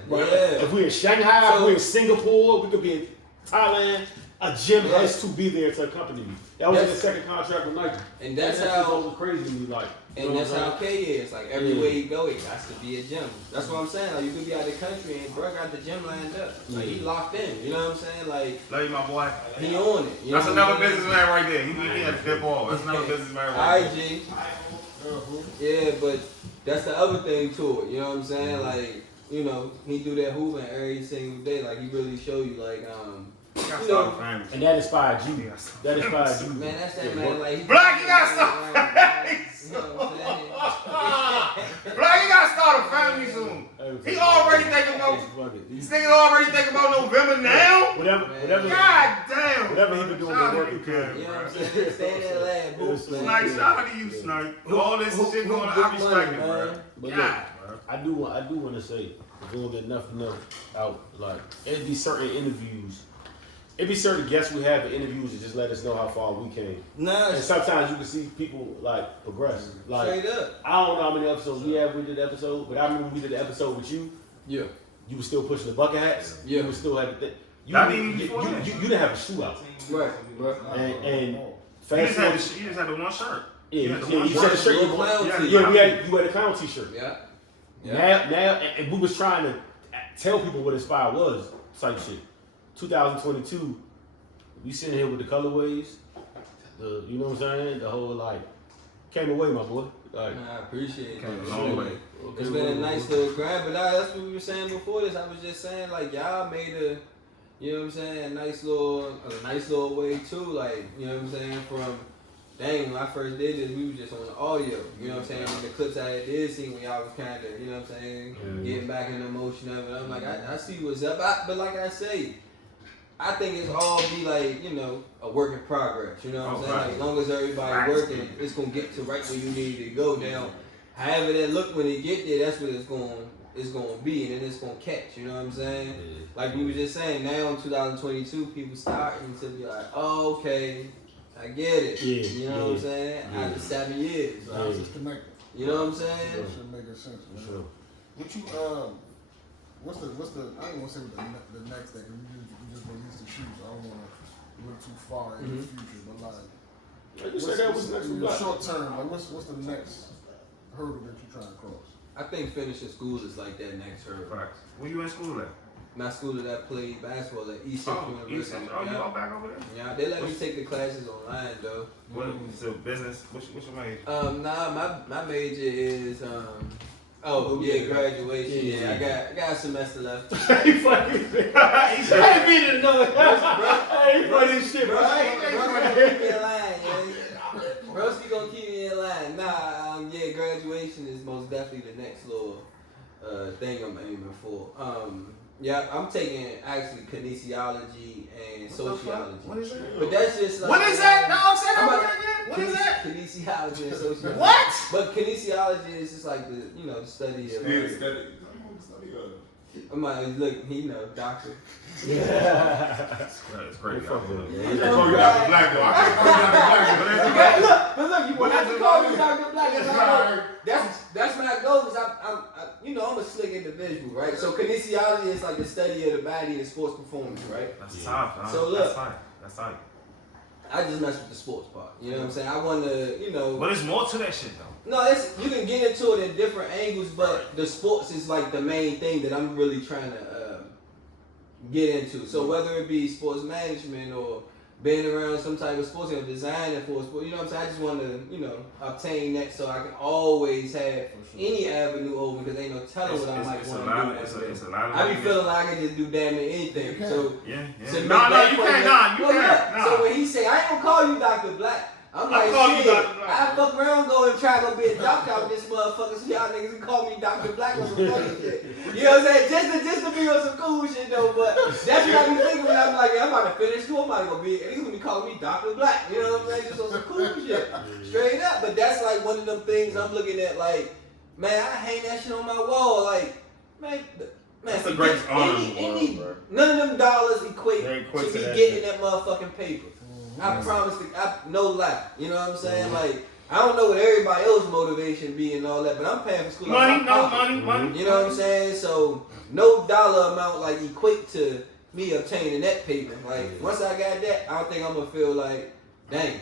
Right? If we're in Shanghai, if we're in Singapore, we could be in Thailand. a gym has to be there to accompany me. That was his second contract with Nike. And that's how it was crazy to me. Like, and that's how K is. Like everywhere you go, it has to be a gym. That's what I'm saying. Like you could be out of the country and bro got the gym lined up. Like he locked in. You know what I'm saying? Like love you, my boy. He on it. You That's know another businessman right there. He had to dip off. That's another businessman right there. G. Yeah, but that's the other thing to it. You know what I'm saying? Like, you know, he do that hooping every single day. Like he really show you like you know, and that inspired you. That inspired you. Man, that's that man. Like Black, you gotta start a family soon. You know what I'm saying? Black, you gotta start a family soon. He already thinking about. This nigga already thinking about November now. Whatever. God damn. Whatever he been doing, been working good. You know what I'm saying? Stay in that lab, boo. Snipe, shout out to you, Snipe. All this shit going on, I respect it, bro. But God, look, I do want to say, if we don't get nothing out, like it'd be certain interviews. It'd be certain guests we have in interviews to just let us know how far we came. Nice. And sometimes you can see people like progress. Like straight up. I don't know how many episodes we did the episode, but I remember we did the episode with you. Yeah. You were still pushing the bucket hats. Yeah. You were still had the thing. You didn't have a shoe out. Right. And you fast forward. just had the one shirt. Yeah, you had the shirt. You had a clown t-shirt. Yeah. Now, and we was trying to tell people what Inspire was, type shit. 2022, we sitting here with the colorways, you know what I'm saying? The whole like came away, my boy. Like, I appreciate it. Came a long way. It's been a nice little grind, but that's what we were saying before this. I was just saying like y'all made a, you know what I'm saying, a nice little way too. Like, you know what I'm saying, from dang, when I first did this, we was just on the audio. You know what I'm saying? And the clips I did see when y'all was kind of, you know what I'm saying, getting back in the emotion of it. I'm like, I see what's up. But like I say, I think it's all be like, you know, a work in progress. You know what I'm saying? Like, as long as everybody working, it's gonna get to right where you need it to go. Now, however that look when it get there, that's what it's gonna be, and then it's gonna catch. You know what I'm saying? Like we were just saying, now in 2022, people starting to be like, oh, okay, I get it. You know what I'm saying? After 7 years. It's connected. You know what I'm saying? That should make sense. For sure. What you what's the I don't want to say what the next thing, we just released the shoes. I don't want to look too far in the future, but like you said that was next in the short term, like what's the next hurdle that you're trying to cross? I think finishing school is like that next hurdle. Where you in school at? My school that I played basketball at East Central University. Oh, you all back over there? Yeah, they let me take the classes online though. What? So business? What's your major? My major is graduation. Yeah, I got a semester left. He fucking I ain't mean to know. I ain't funny shit, bro. Broski gonna keep me in line, yeah. Broski gonna keep me in line. Graduation is most definitely the next little thing I'm aiming for. I'm taking actually kinesiology and sociology. What is that? But that's just like, What is that? No, say that word again. What is that? Kinesiology and sociology. What? But kinesiology is just like the study of. I'm like, look, doctor. It's crazy. Fuck with I can't call you Dr. Black though. I can't call you Dr. Black. But look, you want to call me Dr. Black. That's my goal, because I'm a slick individual, right? So kinesiology is like the study of the body and sports performance, right? That's tough. So look, that's tight. I just mess with the sports part. You know what I'm saying? I want to, But there's more to that shit though. No, you can get into it in different angles, but the sports is like the main thing that I'm really trying to get into. So whether it be sports management or being around some type of sports, designing for sports, you know what I'm saying? I just want to, obtain that so I can always have any avenue open, because ain't no telling what I might want to do. It's a lot of I be feeling like I can just do damn near anything. So yeah. So You can't. So when he say, I ain't gonna call you Dr. Black, I'm like, shit, I fuck around go and try to be a doctor out this motherfucker, so y'all niggas can call me Dr. Black or some funny shit. You know what I'm saying? Just to be on some cool shit though, but that's what I be thinking when I'm like, I'm about to finish school, I'm about to go be, he's gonna be calling me Dr. Black, you know what I'm saying? Just on some cool shit. Straight up, but that's like one of them things I'm looking at like, man, I hang that shit on my wall, like, man, that's the greatest honor in the world, bro. None of them dollars equate to me getting that motherfucking paper. I promise no lie. You know what I'm saying? Like, I don't know what everybody else's motivation be and all that, but I'm paying for school. Money. You know what I'm saying? So no dollar amount like equate to me obtaining that paper. Like once I got that, I don't think I'm gonna feel like, dang.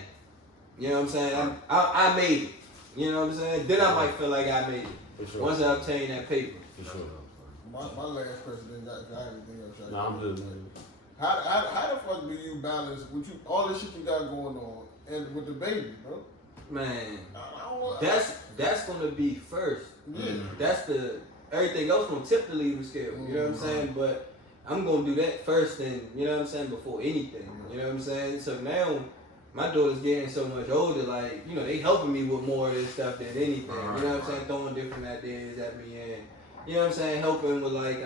You know what I'm saying? I made it. You know what I'm saying? Then I might feel like I made it. For sure. Once I obtain that paper. For sure. My last question got anything else. Nah, I'm good, man. How the fuck do you balance with you all this shit you got going on and with the baby, bro? Man, I don't know. that's gonna be first. Yeah. That's everything else gonna tip the legal scale. You know what I'm saying? But I'm gonna do that first, and you know what I'm saying, before anything. You know what I'm saying? So now my daughter's getting so much older, like, you know, they helping me with more of this stuff than anything. You know what I'm saying? Throwing different ideas at me and, you know what I'm saying, helping with like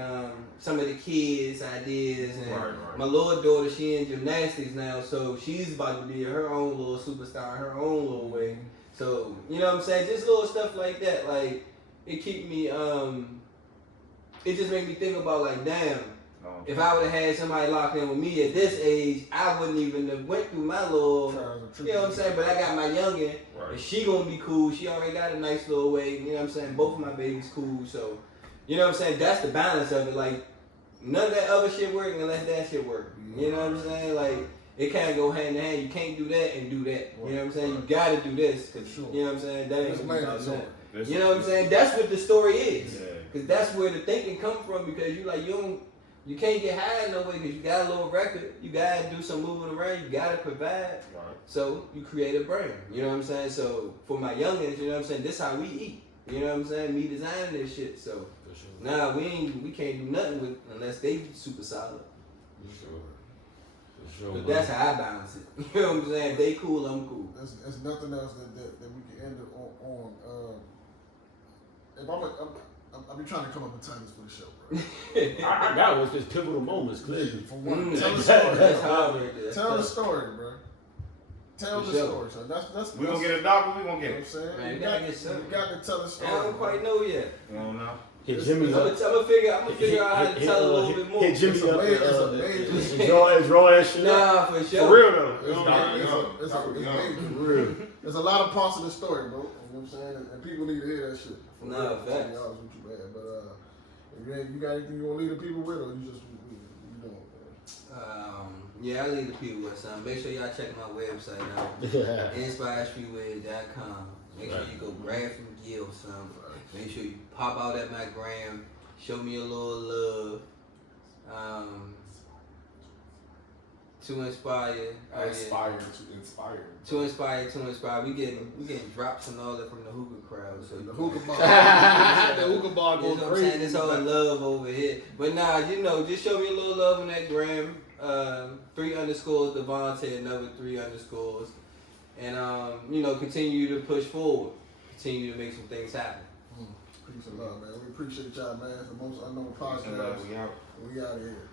some of the kids' ideas. And my little daughter, she in gymnastics now, so she's about to be her own little superstar in her own little way. So, you know what I'm saying? Just little stuff like that, like, it keep me, it just make me think about like, damn, if I would have had somebody locked in with me at this age, I wouldn't even have went through my little, you know what I'm saying? But I got my youngin', and she gonna be cool. She already got a nice little way, you know what I'm saying? Both of my babies cool, so, you know what I'm saying? That's the balance of it. Like, none of that other shit work unless that shit work. You know what I'm saying? Like, it can't go hand in hand. You can't do that and do that. You know what I'm saying? You gotta do this, cause you know what I'm saying? That ain't gonna be about that. You know what I'm saying? That's what the story is. Cause that's where the thinking comes from, because you can't get high no way because you got a little record. You gotta do some moving around. You gotta provide. So you create a brand. You know what I'm saying? So for my youngins, you know what I'm saying? This how we eat. You know what I'm saying? Me designing this shit. So nah, we can't do nothing with unless they super solid. For sure. But that's how I balance it. You know what I'm saying? If they cool, I'm cool. There's nothing else that we can end it on. If I've been trying to come up with titles for the show, bro. I got one. It's pivotal moments, clearly. Tell the story. That's hard right there. Tell the story, bro. Tell the story. So that's we gonna get a dog, we gonna get it. You know what I'm saying? Man, you got to tell the story. I don't quite know yet. You don't know? Hit Jimmy I'm gonna figure out how to tell a little bit more. Hit Jimmy up. It's draw that shit up. Nah, for sure. For real though. It's for real. There's a lot of parts of the story, bro. You know what I'm saying? And people need to hear that shit. Nah, facts. To be honest with you, man. But you got anything you want to leave the people with, or you just you doing? Yeah, I leave the people with something. Make sure y'all check my website out, inspirestreetwear.com. Make sure you go grab some gear or something. Make sure you pop out at my gram, show me a little love. To inspire. To inspire. We getting drops and all that from the hookah crowd. So the hookah bar. The hookah bar goes crazy. It's all love over here. But nah, just show me a little love on that gram. 3 underscores Devonte, another 3 underscores. And continue to push forward. Continue to make some things happen. Peace and love, man. We appreciate y'all, man. It's the most unknown podcast. We out. We out of here.